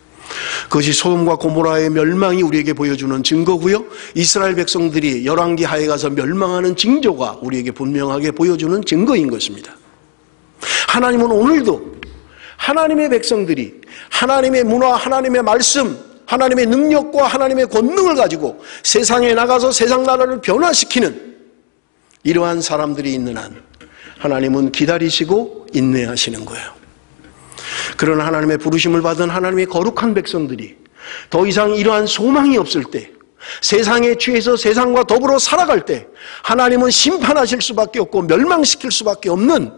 그것이 소돔과 고모라의 멸망이 우리에게 보여주는 증거고요, 이스라엘 백성들이 열왕기 하에 가서 멸망하는 징조가 우리에게 분명하게 보여주는 증거인 것입니다. 하나님은 오늘도 하나님의 백성들이 하나님의 문화, 하나님의 말씀, 하나님의 능력과 하나님의 권능을 가지고 세상에 나가서 세상 나라를 변화시키는 이러한 사람들이 있는 한 하나님은 기다리시고 인내하시는 거예요. 그러나 하나님의 부르심을 받은 하나님의 거룩한 백성들이 더 이상 이러한 소망이 없을 때, 세상에 취해서 세상과 더불어 살아갈 때 하나님은 심판하실 수밖에 없고 멸망시킬 수밖에 없는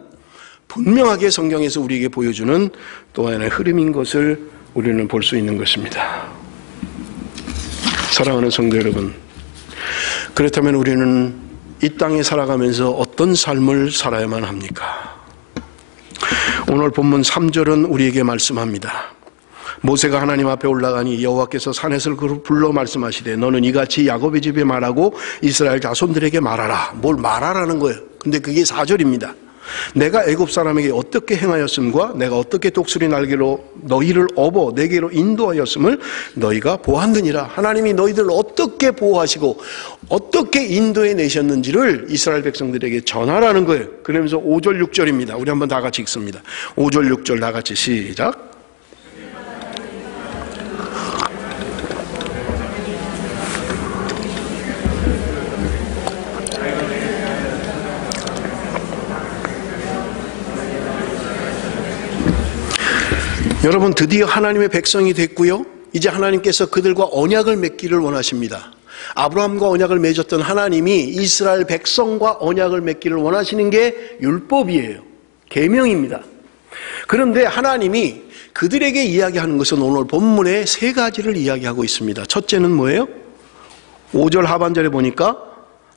분명하게 성경에서 우리에게 보여주는 또 하나의 흐름인 것을 우리는 볼 수 있는 것입니다. 사랑하는 성도 여러분, 그렇다면 우리는 이 땅에 살아가면서 어떤 삶을 살아야만 합니까? 오늘 본문 3절은 우리에게 말씀합니다. 모세가 하나님 앞에 올라가니 여호와께서 산에서 그를 불러 말씀하시되 너는 이같이 야곱의 집에 말하고 이스라엘 자손들에게 말하라. 뭘 말하라는 거예요. 근데 그게 4절입니다. 내가 애굽 사람에게 어떻게 행하였음과 내가 어떻게 독수리 날개로 너희를 업어 내게로 인도하였음을 너희가 보았느니라. 하나님이 너희들을 어떻게 보호하시고 어떻게 인도해 내셨는지를 이스라엘 백성들에게 전하라는 거예요. 그러면서 5절 6절입니다. 우리 한번 다 같이 읽습니다. 5절 6절 다 같이 시작. 여러분, 드디어 하나님의 백성이 됐고요. 이제 하나님께서 그들과 언약을 맺기를 원하십니다. 아브라함과 언약을 맺었던 하나님이 이스라엘 백성과 언약을 맺기를 원하시는 게 율법이에요. 계명입니다. 그런데 하나님이 그들에게 이야기하는 것은 오늘 본문에 세 가지를 이야기하고 있습니다. 첫째는 뭐예요? 5절 하반절에 보니까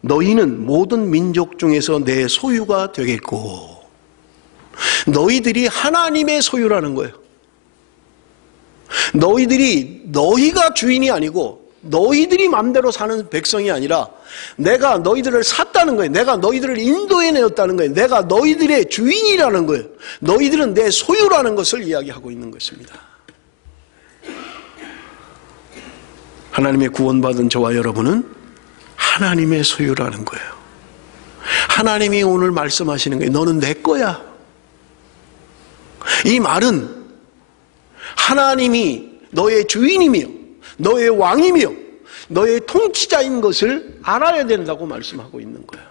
너희는 모든 민족 중에서 내 소유가 되겠고, 너희들이 하나님의 소유라는 거예요. 너희가 주인이 아니고 너희들이 마음대로 사는 백성이 아니라 내가 너희들을 샀다는 거예요. 내가 너희들을 인도해내었다는 거예요. 내가 너희들의 주인이라는 거예요. 너희들은 내 소유라는 것을 이야기하고 있는 것입니다. 하나님의 구원받은 저와 여러분은 하나님의 소유라는 거예요. 하나님이 오늘 말씀하시는 거예요. 너는 내 거야. 이 말은 하나님이 너의 주인이며 너의 왕이며 너의 통치자인 것을 알아야 된다고 말씀하고 있는 거예요.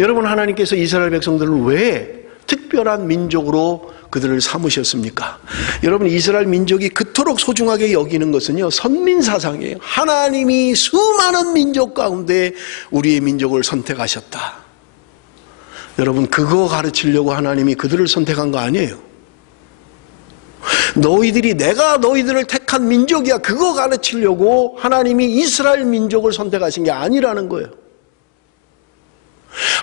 여러분, 하나님께서 이스라엘 백성들을 왜 특별한 민족으로 그들을 삼으셨습니까? 여러분, 이스라엘 민족이 그토록 소중하게 여기는 것은요, 선민사상이에요. 하나님이 수많은 민족 가운데 우리의 민족을 선택하셨다. 여러분, 그거 가르치려고 하나님이 그들을 선택한 거 아니에요. 내가 너희들을 택한 민족이야, 그거 가르치려고 하나님이 이스라엘 민족을 선택하신 게 아니라는 거예요.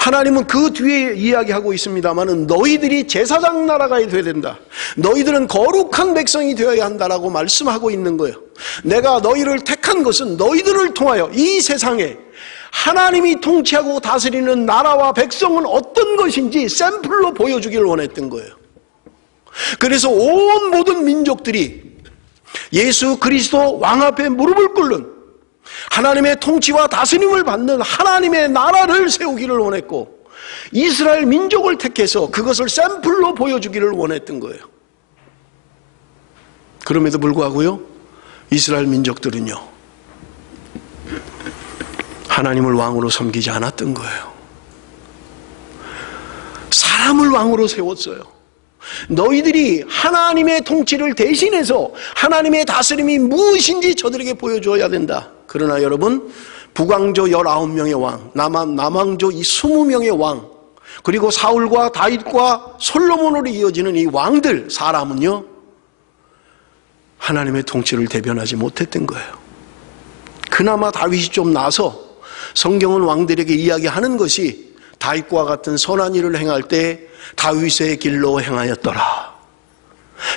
하나님은 그 뒤에 이야기하고 있습니다마는 너희들이 제사장 나라가 되어야 된다. 너희들은 거룩한 백성이 되어야 한다라고 말씀하고 있는 거예요. 내가 너희를 택한 것은 너희들을 통하여 이 세상에 하나님이 통치하고 다스리는 나라와 백성은 어떤 것인지 샘플로 보여주기를 원했던 거예요. 그래서 온 모든 민족들이 예수 그리스도 왕 앞에 무릎을 꿇는 하나님의 통치와 다스림을 받는 하나님의 나라를 세우기를 원했고, 이스라엘 민족을 택해서 그것을 샘플로 보여주기를 원했던 거예요. 그럼에도 불구하고요, 이스라엘 민족들은요, 하나님을 왕으로 섬기지 않았던 거예요. 사람을 왕으로 세웠어요. 너희들이 하나님의 통치를 대신해서 하나님의 다스림이 무엇인지 저들에게 보여줘야 된다. 그러나 여러분, 북왕조 19명의 왕, 남왕조 20명의 왕, 그리고 사울과 다윗과 솔로몬으로 이어지는 이 왕들, 사람은요, 하나님의 통치를 대변하지 못했던 거예요. 그나마 다윗이 좀 나서 성경은 왕들에게 이야기하는 것이 다윗과 같은 선한 일을 행할 때 다윗의 길로 행하였더라.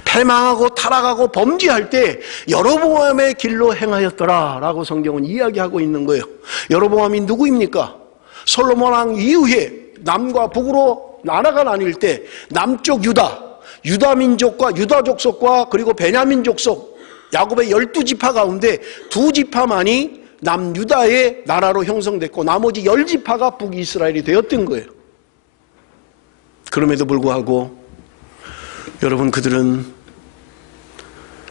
패망하고 타락하고 범죄할 때 여로보암의 길로 행하였더라 라고 성경은 이야기하고 있는 거예요. 여로보암이 누구입니까? 솔로몬 왕 이후에 남과 북으로 나라가 나뉠 때 남쪽 유다 민족과 유다 족속과 그리고 베냐민 족속, 야곱의 12지파 가운데 2지파만이 남유다의 나라로 형성됐고 나머지 10지파가 북이스라엘이 되었던 거예요. 그럼에도 불구하고 여러분, 그들은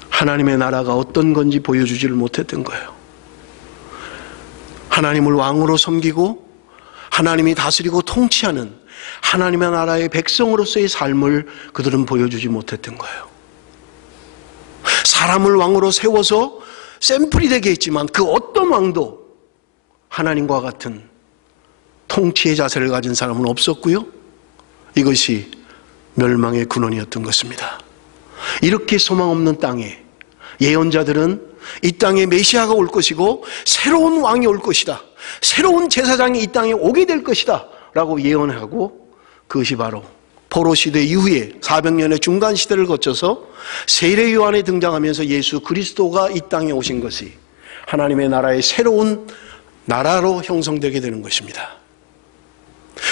하나님의 나라가 어떤 건지 보여주지를 못했던 거예요. 하나님을 왕으로 섬기고 하나님이 다스리고 통치하는 하나님의 나라의 백성으로서의 삶을 그들은 보여주지 못했던 거예요. 사람을 왕으로 세워서 샘플이 되게 했지만 그 어떤 왕도 하나님과 같은 통치의 자세를 가진 사람은 없었고요. 이것이 멸망의 근원이었던 것입니다. 이렇게 소망 없는 땅에 예언자들은 이 땅에 메시아가 올 것이고 새로운 왕이 올 것이다, 새로운 제사장이 이 땅에 오게 될 것이다 라고 예언하고, 그것이 바로 포로 시대 이후에 400년의 중간 시대를 거쳐서 세례 요한에 등장하면서 예수 그리스도가 이 땅에 오신 것이 하나님의 나라의 새로운 나라로 형성되게 되는 것입니다.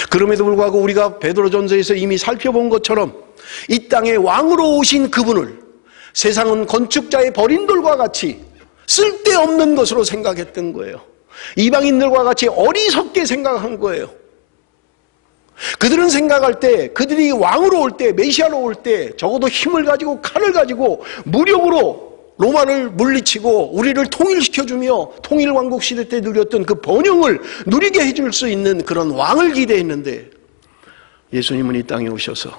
그럼에도 불구하고 우리가 베드로전서에서 이미 살펴본 것처럼 이 땅에 왕으로 오신 그분을 세상은 건축자의 버린 돌과 같이 쓸데없는 것으로 생각했던 거예요. 이방인들과 같이 어리석게 생각한 거예요. 그들은 생각할 때, 그들이 왕으로 올 때, 메시아로 올 때 적어도 힘을 가지고 칼을 가지고 무력으로 로마를 물리치고 우리를 통일시켜주며 통일왕국 시대 때 누렸던 그 번영을 누리게 해줄 수 있는 그런 왕을 기대했는데, 예수님은 이 땅에 오셔서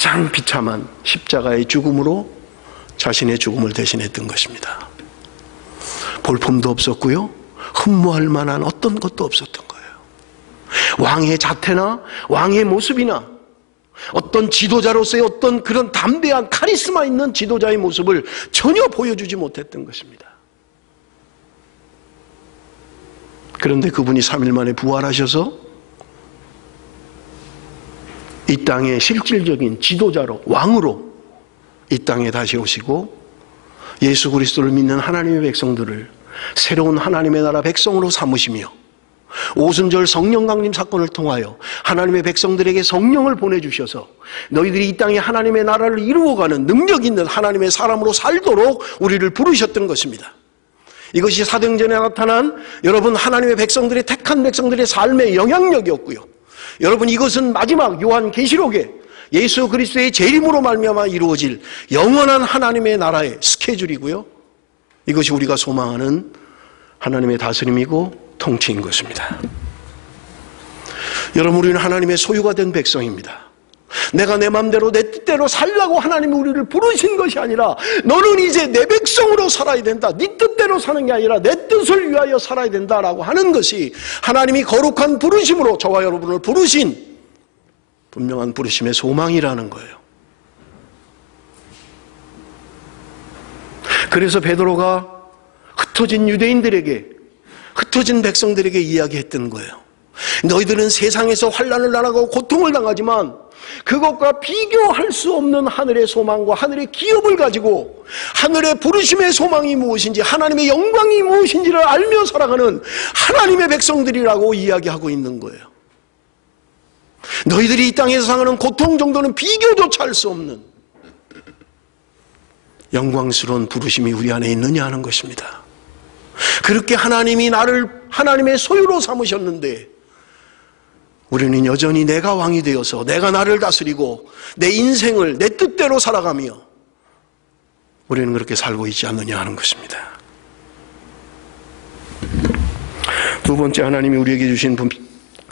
가장 비참한 십자가의 죽음으로 자신의 죽음을 대신했던 것입니다. 볼품도 없었고요, 흠모할 만한 어떤 것도 없었던 거예요. 왕의 자태나 왕의 모습이나 어떤 지도자로서의 어떤 그런 담대한 카리스마 있는 지도자의 모습을 전혀 보여주지 못했던 것입니다. 그런데 그분이 3일 만에 부활하셔서 이 땅의 실질적인 지도자로, 왕으로 이 땅에 다시 오시고 예수 그리스도를 믿는 하나님의 백성들을 새로운 하나님의 나라 백성으로 삼으시며 오순절 성령 강림 사건을 통하여 하나님의 백성들에게 성령을 보내주셔서 너희들이 이 땅에 하나님의 나라를 이루어가는 능력 있는 하나님의 사람으로 살도록 우리를 부르셨던 것입니다. 이것이 사도행전에 나타난 여러분 하나님의 백성들의 택한 백성들의 삶의 영향력이었고요, 여러분 이것은 마지막 요한계시록에 예수 그리스도의 재림으로 말미암아 이루어질 영원한 하나님의 나라의 스케줄이고요, 이것이 우리가 소망하는 하나님의 다스림이고 통치인 것입니다. 여러분, 우리는 하나님의 소유가 된 백성입니다. 내가 내 마음대로 내 뜻대로 살라고 하나님이 우리를 부르신 것이 아니라 너는 이제 내 백성으로 살아야 된다, 네 뜻대로 사는 게 아니라 내 뜻을 위하여 살아야 된다라고 하는 것이 하나님이 거룩한 부르심으로 저와 여러분을 부르신 분명한 부르심의 소망이라는 거예요. 그래서 베드로가 흩어진 유대인들에게, 흩어진 백성들에게 이야기했던 거예요. 너희들은 세상에서 환난을 당하고 고통을 당하지만 그것과 비교할 수 없는 하늘의 소망과 하늘의 기업을 가지고 하늘의 부르심의 소망이 무엇인지, 하나님의 영광이 무엇인지를 알며 살아가는 하나님의 백성들이라고 이야기하고 있는 거예요. 너희들이 이 땅에서 당하는 고통 정도는 비교조차 할 수 없는 영광스러운 부르심이 우리 안에 있느냐 하는 것입니다. 그렇게 하나님이 나를 하나님의 소유로 삼으셨는데 우리는 여전히 내가 왕이 되어서 내가 나를 다스리고 내 인생을 내 뜻대로 살아가며 우리는 그렇게 살고 있지 않느냐 하는 것입니다. 두 번째, 하나님이 우리에게 주신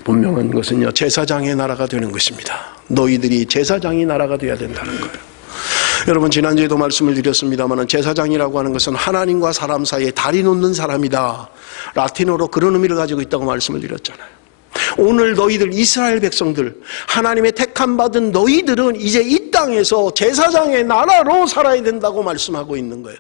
분명한 것은요, 제사장의 나라가 되는 것입니다. 너희들이 제사장의 나라가 되어야 된다는 거예요. 여러분, 지난주에도 말씀을 드렸습니다만 제사장이라고 하는 것은 하나님과 사람 사이에 다리 놓는 사람이다, 라틴어로 그런 의미를 가지고 있다고 말씀을 드렸잖아요. 오늘 너희들 이스라엘 백성들, 하나님의 택함 받은 너희들은 이제 이 땅에서 제사장의 나라로 살아야 된다고 말씀하고 있는 거예요.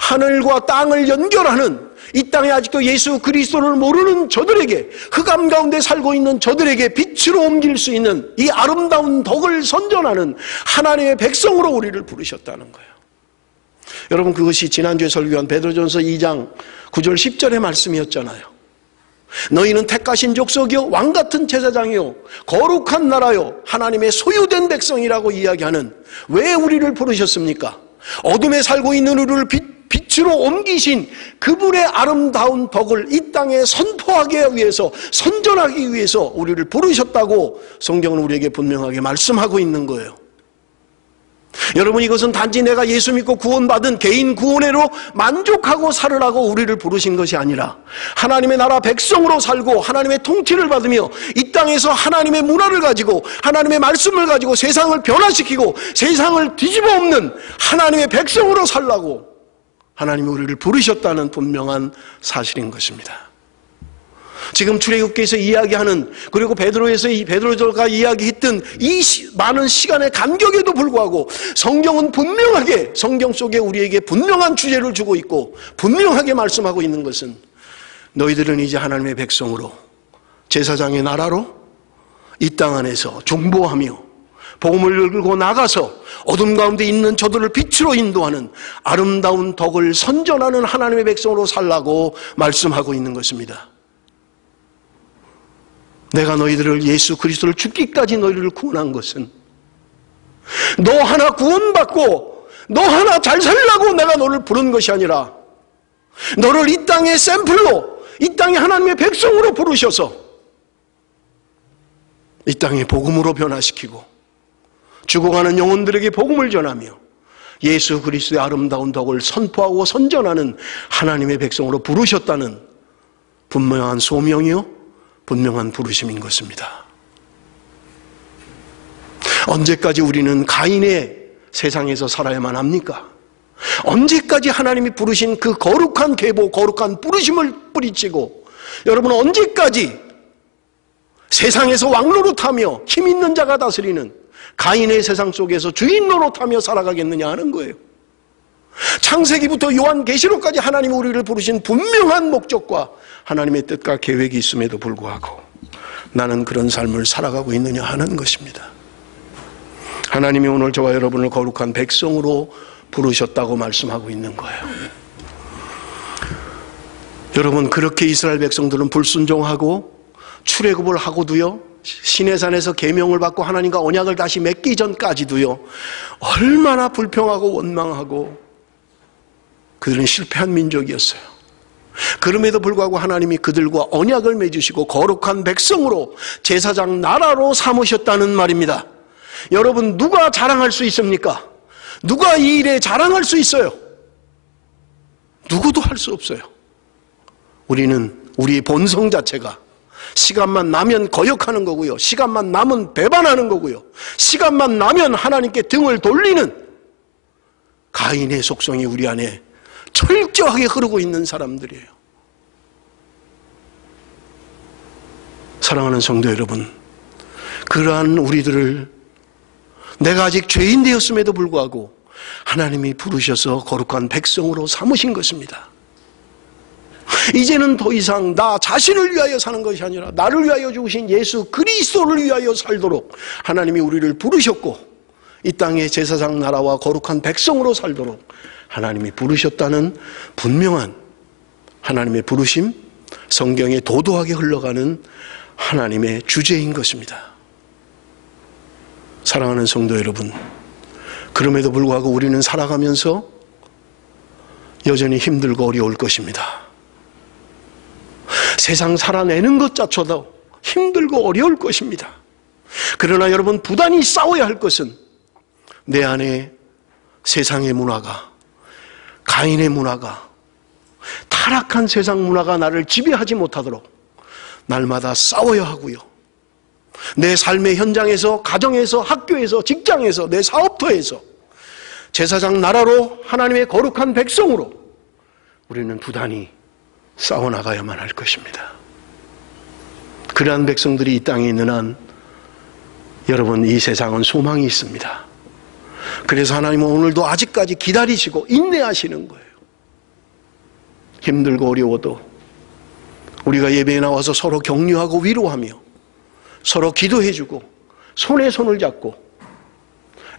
하늘과 땅을 연결하는, 이 땅에 아직도 예수 그리스도를 모르는 저들에게, 흑암 가운데 살고 있는 저들에게 빛으로 옮길 수 있는 이 아름다운 덕을 선전하는 하나님의 백성으로 우리를 부르셨다는 거예요. 여러분, 그것이 지난주에 설교한 베드로전서 2장 9절 10절의 말씀이었잖아요. 너희는 택하신 족속이요 왕같은 제사장이요 거룩한 나라요 하나님의 소유된 백성이라고 이야기하는, 왜 우리를 부르셨습니까? 어둠에 살고 있는 우리를 빛으로 옮기신 그분의 아름다운 덕을 이 땅에 선포하기 위해서, 선전하기 위해서 우리를 부르셨다고 성경은 우리에게 분명하게 말씀하고 있는 거예요. 여러분, 이것은 단지 내가 예수 믿고 구원받은 개인 구원회로 만족하고 살으라고 우리를 부르신 것이 아니라 하나님의 나라 백성으로 살고 하나님의 통치를 받으며 이 땅에서 하나님의 문화를 가지고 하나님의 말씀을 가지고 세상을 변화시키고 세상을 뒤집어 엎는 하나님의 백성으로 살라고 하나님이 우리를 부르셨다는 분명한 사실인 것입니다. 지금 출애굽기에서 이야기하는, 그리고 베드로가 이야기했던 이 많은 시간의 간격에도 불구하고 성경은 분명하게, 성경 속에 우리에게 분명한 주제를 주고 있고 분명하게 말씀하고 있는 것은 너희들은 이제 하나님의 백성으로, 제사장의 나라로 이 땅 안에서 중보하며 복음을 들고 나가서 어둠 가운데 있는 저들을 빛으로 인도하는 아름다운 덕을 선전하는 하나님의 백성으로 살라고 말씀하고 있는 것입니다. 내가 너희들을, 예수 그리스도를 죽기까지 너희를 구원한 것은 너 하나 구원받고 너 하나 잘 살라고 내가 너를 부른 것이 아니라 너를 이 땅의 샘플로, 이 땅의 하나님의 백성으로 부르셔서 이 땅의 복음으로 변화시키고 죽어가는 영혼들에게 복음을 전하며 예수 그리스도의 아름다운 덕을 선포하고 선전하는 하나님의 백성으로 부르셨다는 분명한 소명이요 분명한 부르심인 것입니다. 언제까지 우리는 가인의 세상에서 살아야만 합니까? 언제까지 하나님이 부르신 그 거룩한 계보, 거룩한 부르심을 뿌리치고 여러분 언제까지 세상에서 왕노릇하며 힘 있는 자가 다스리는 가인의 세상 속에서 주인 노릇하며 살아가겠느냐 하는 거예요. 창세기부터 요한계시록까지 하나님이 우리를 부르신 분명한 목적과 하나님의 뜻과 계획이 있음에도 불구하고 나는 그런 삶을 살아가고 있느냐 하는 것입니다. 하나님이 오늘 저와 여러분을 거룩한 백성으로 부르셨다고 말씀하고 있는 거예요. 여러분, 그렇게 이스라엘 백성들은 불순종하고 출애굽을 하고도요, 시내산에서 계명을 받고 하나님과 언약을 다시 맺기 전까지도요, 얼마나 불평하고 원망하고 그들은 실패한 민족이었어요. 그럼에도 불구하고 하나님이 그들과 언약을 맺으시고 거룩한 백성으로 제사장 나라로 삼으셨다는 말입니다. 여러분, 누가 자랑할 수 있습니까? 누가 이 일에 자랑할 수 있어요? 누구도 할 수 없어요. 우리는 우리 본성 자체가 시간만 나면 거역하는 거고요, 시간만 나면 배반하는 거고요, 시간만 나면 하나님께 등을 돌리는 가인의 속성이 우리 안에 철저하게 흐르고 있는 사람들이에요. 사랑하는 성도 여러분, 그러한 우리들을 내가 아직 죄인 되었음에도 불구하고 하나님이 부르셔서 거룩한 백성으로 삼으신 것입니다. 이제는 더 이상 나 자신을 위하여 사는 것이 아니라 나를 위하여 죽으신 예수 그리스도를 위하여 살도록 하나님이 우리를 부르셨고 이 땅의 제사장 나라와 거룩한 백성으로 살도록 하나님이 부르셨다는 분명한 하나님의 부르심, 성경에 도도하게 흘러가는 하나님의 주제인 것입니다. 사랑하는 성도 여러분, 그럼에도 불구하고 우리는 살아가면서 여전히 힘들고 어려울 것입니다. 세상 살아내는 것 자체도 힘들고 어려울 것입니다. 그러나 여러분, 부단히 싸워야 할 것은 내 안에 세상의 문화가, 가인의 문화가, 타락한 세상 문화가 나를 지배하지 못하도록 날마다 싸워야 하고요, 내 삶의 현장에서, 가정에서, 학교에서, 직장에서, 내 사업터에서 제사장 나라로 하나님의 거룩한 백성으로 우리는 부단히 싸워나가야만 할 것입니다. 그러한 백성들이 이 땅에 있는 한 여러분, 이 세상은 소망이 있습니다. 그래서 하나님은 오늘도 아직까지 기다리시고 인내하시는 거예요. 힘들고 어려워도 우리가 예배에 나와서 서로 격려하고 위로하며 서로 기도해주고 손에 손을 잡고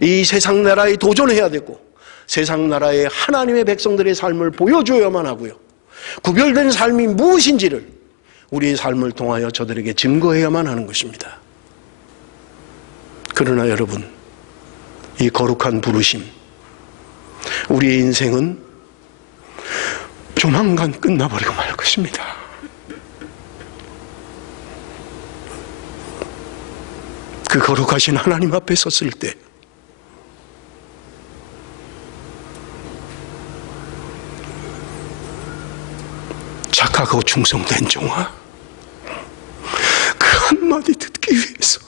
이 세상 나라에 도전해야 되고 세상 나라의 하나님의 백성들의 삶을 보여줘야만 하고요, 구별된 삶이 무엇인지를 우리의 삶을 통하여 저들에게 증거해야만 하는 것입니다. 그러나 여러분, 이 거룩한 부르심, 우리의 인생은 조만간 끝나버리고 말 것입니다. 그 거룩하신 하나님 앞에 섰을 때 착하고 충성된 종아, 그 한마디 듣기 위해서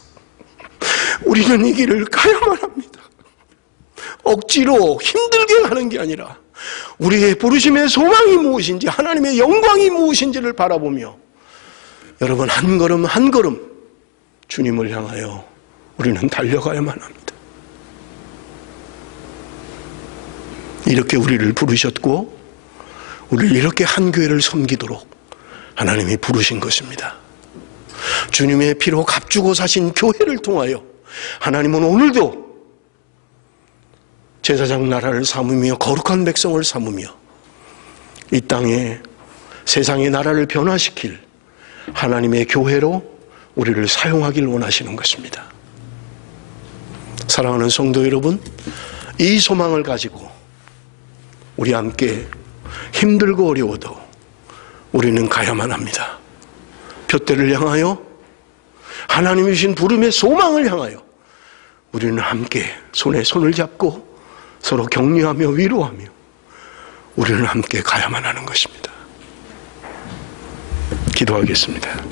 우리는 이 길을 가야만 합니다. 억지로 힘들게 가는 게 아니라 우리의 부르심의 소망이 무엇인지, 하나님의 영광이 무엇인지를 바라보며 여러분, 한 걸음 한 걸음 주님을 향하여 우리는 달려가야만 합니다. 이렇게 우리를 부르셨고 우리를 이렇게 한 교회를 섬기도록 하나님이 부르신 것입니다. 주님의 피로 값주고 사신 교회를 통하여 하나님은 오늘도 제사장 나라를 삼으며 거룩한 백성을 삼으며 이 땅에 세상의 나라를 변화시킬 하나님의 교회로 우리를 사용하길 원하시는 것입니다. 사랑하는 성도 여러분, 이 소망을 가지고 우리 함께 힘들고 어려워도 우리는 가야만 합니다. 둯대를 향하여, 하나님이 주신 부름의 소망을 향하여 우리는 함께 손에 손을 잡고 서로 격려하며 위로하며 우리는 함께 가야만 하는 것입니다. 기도하겠습니다.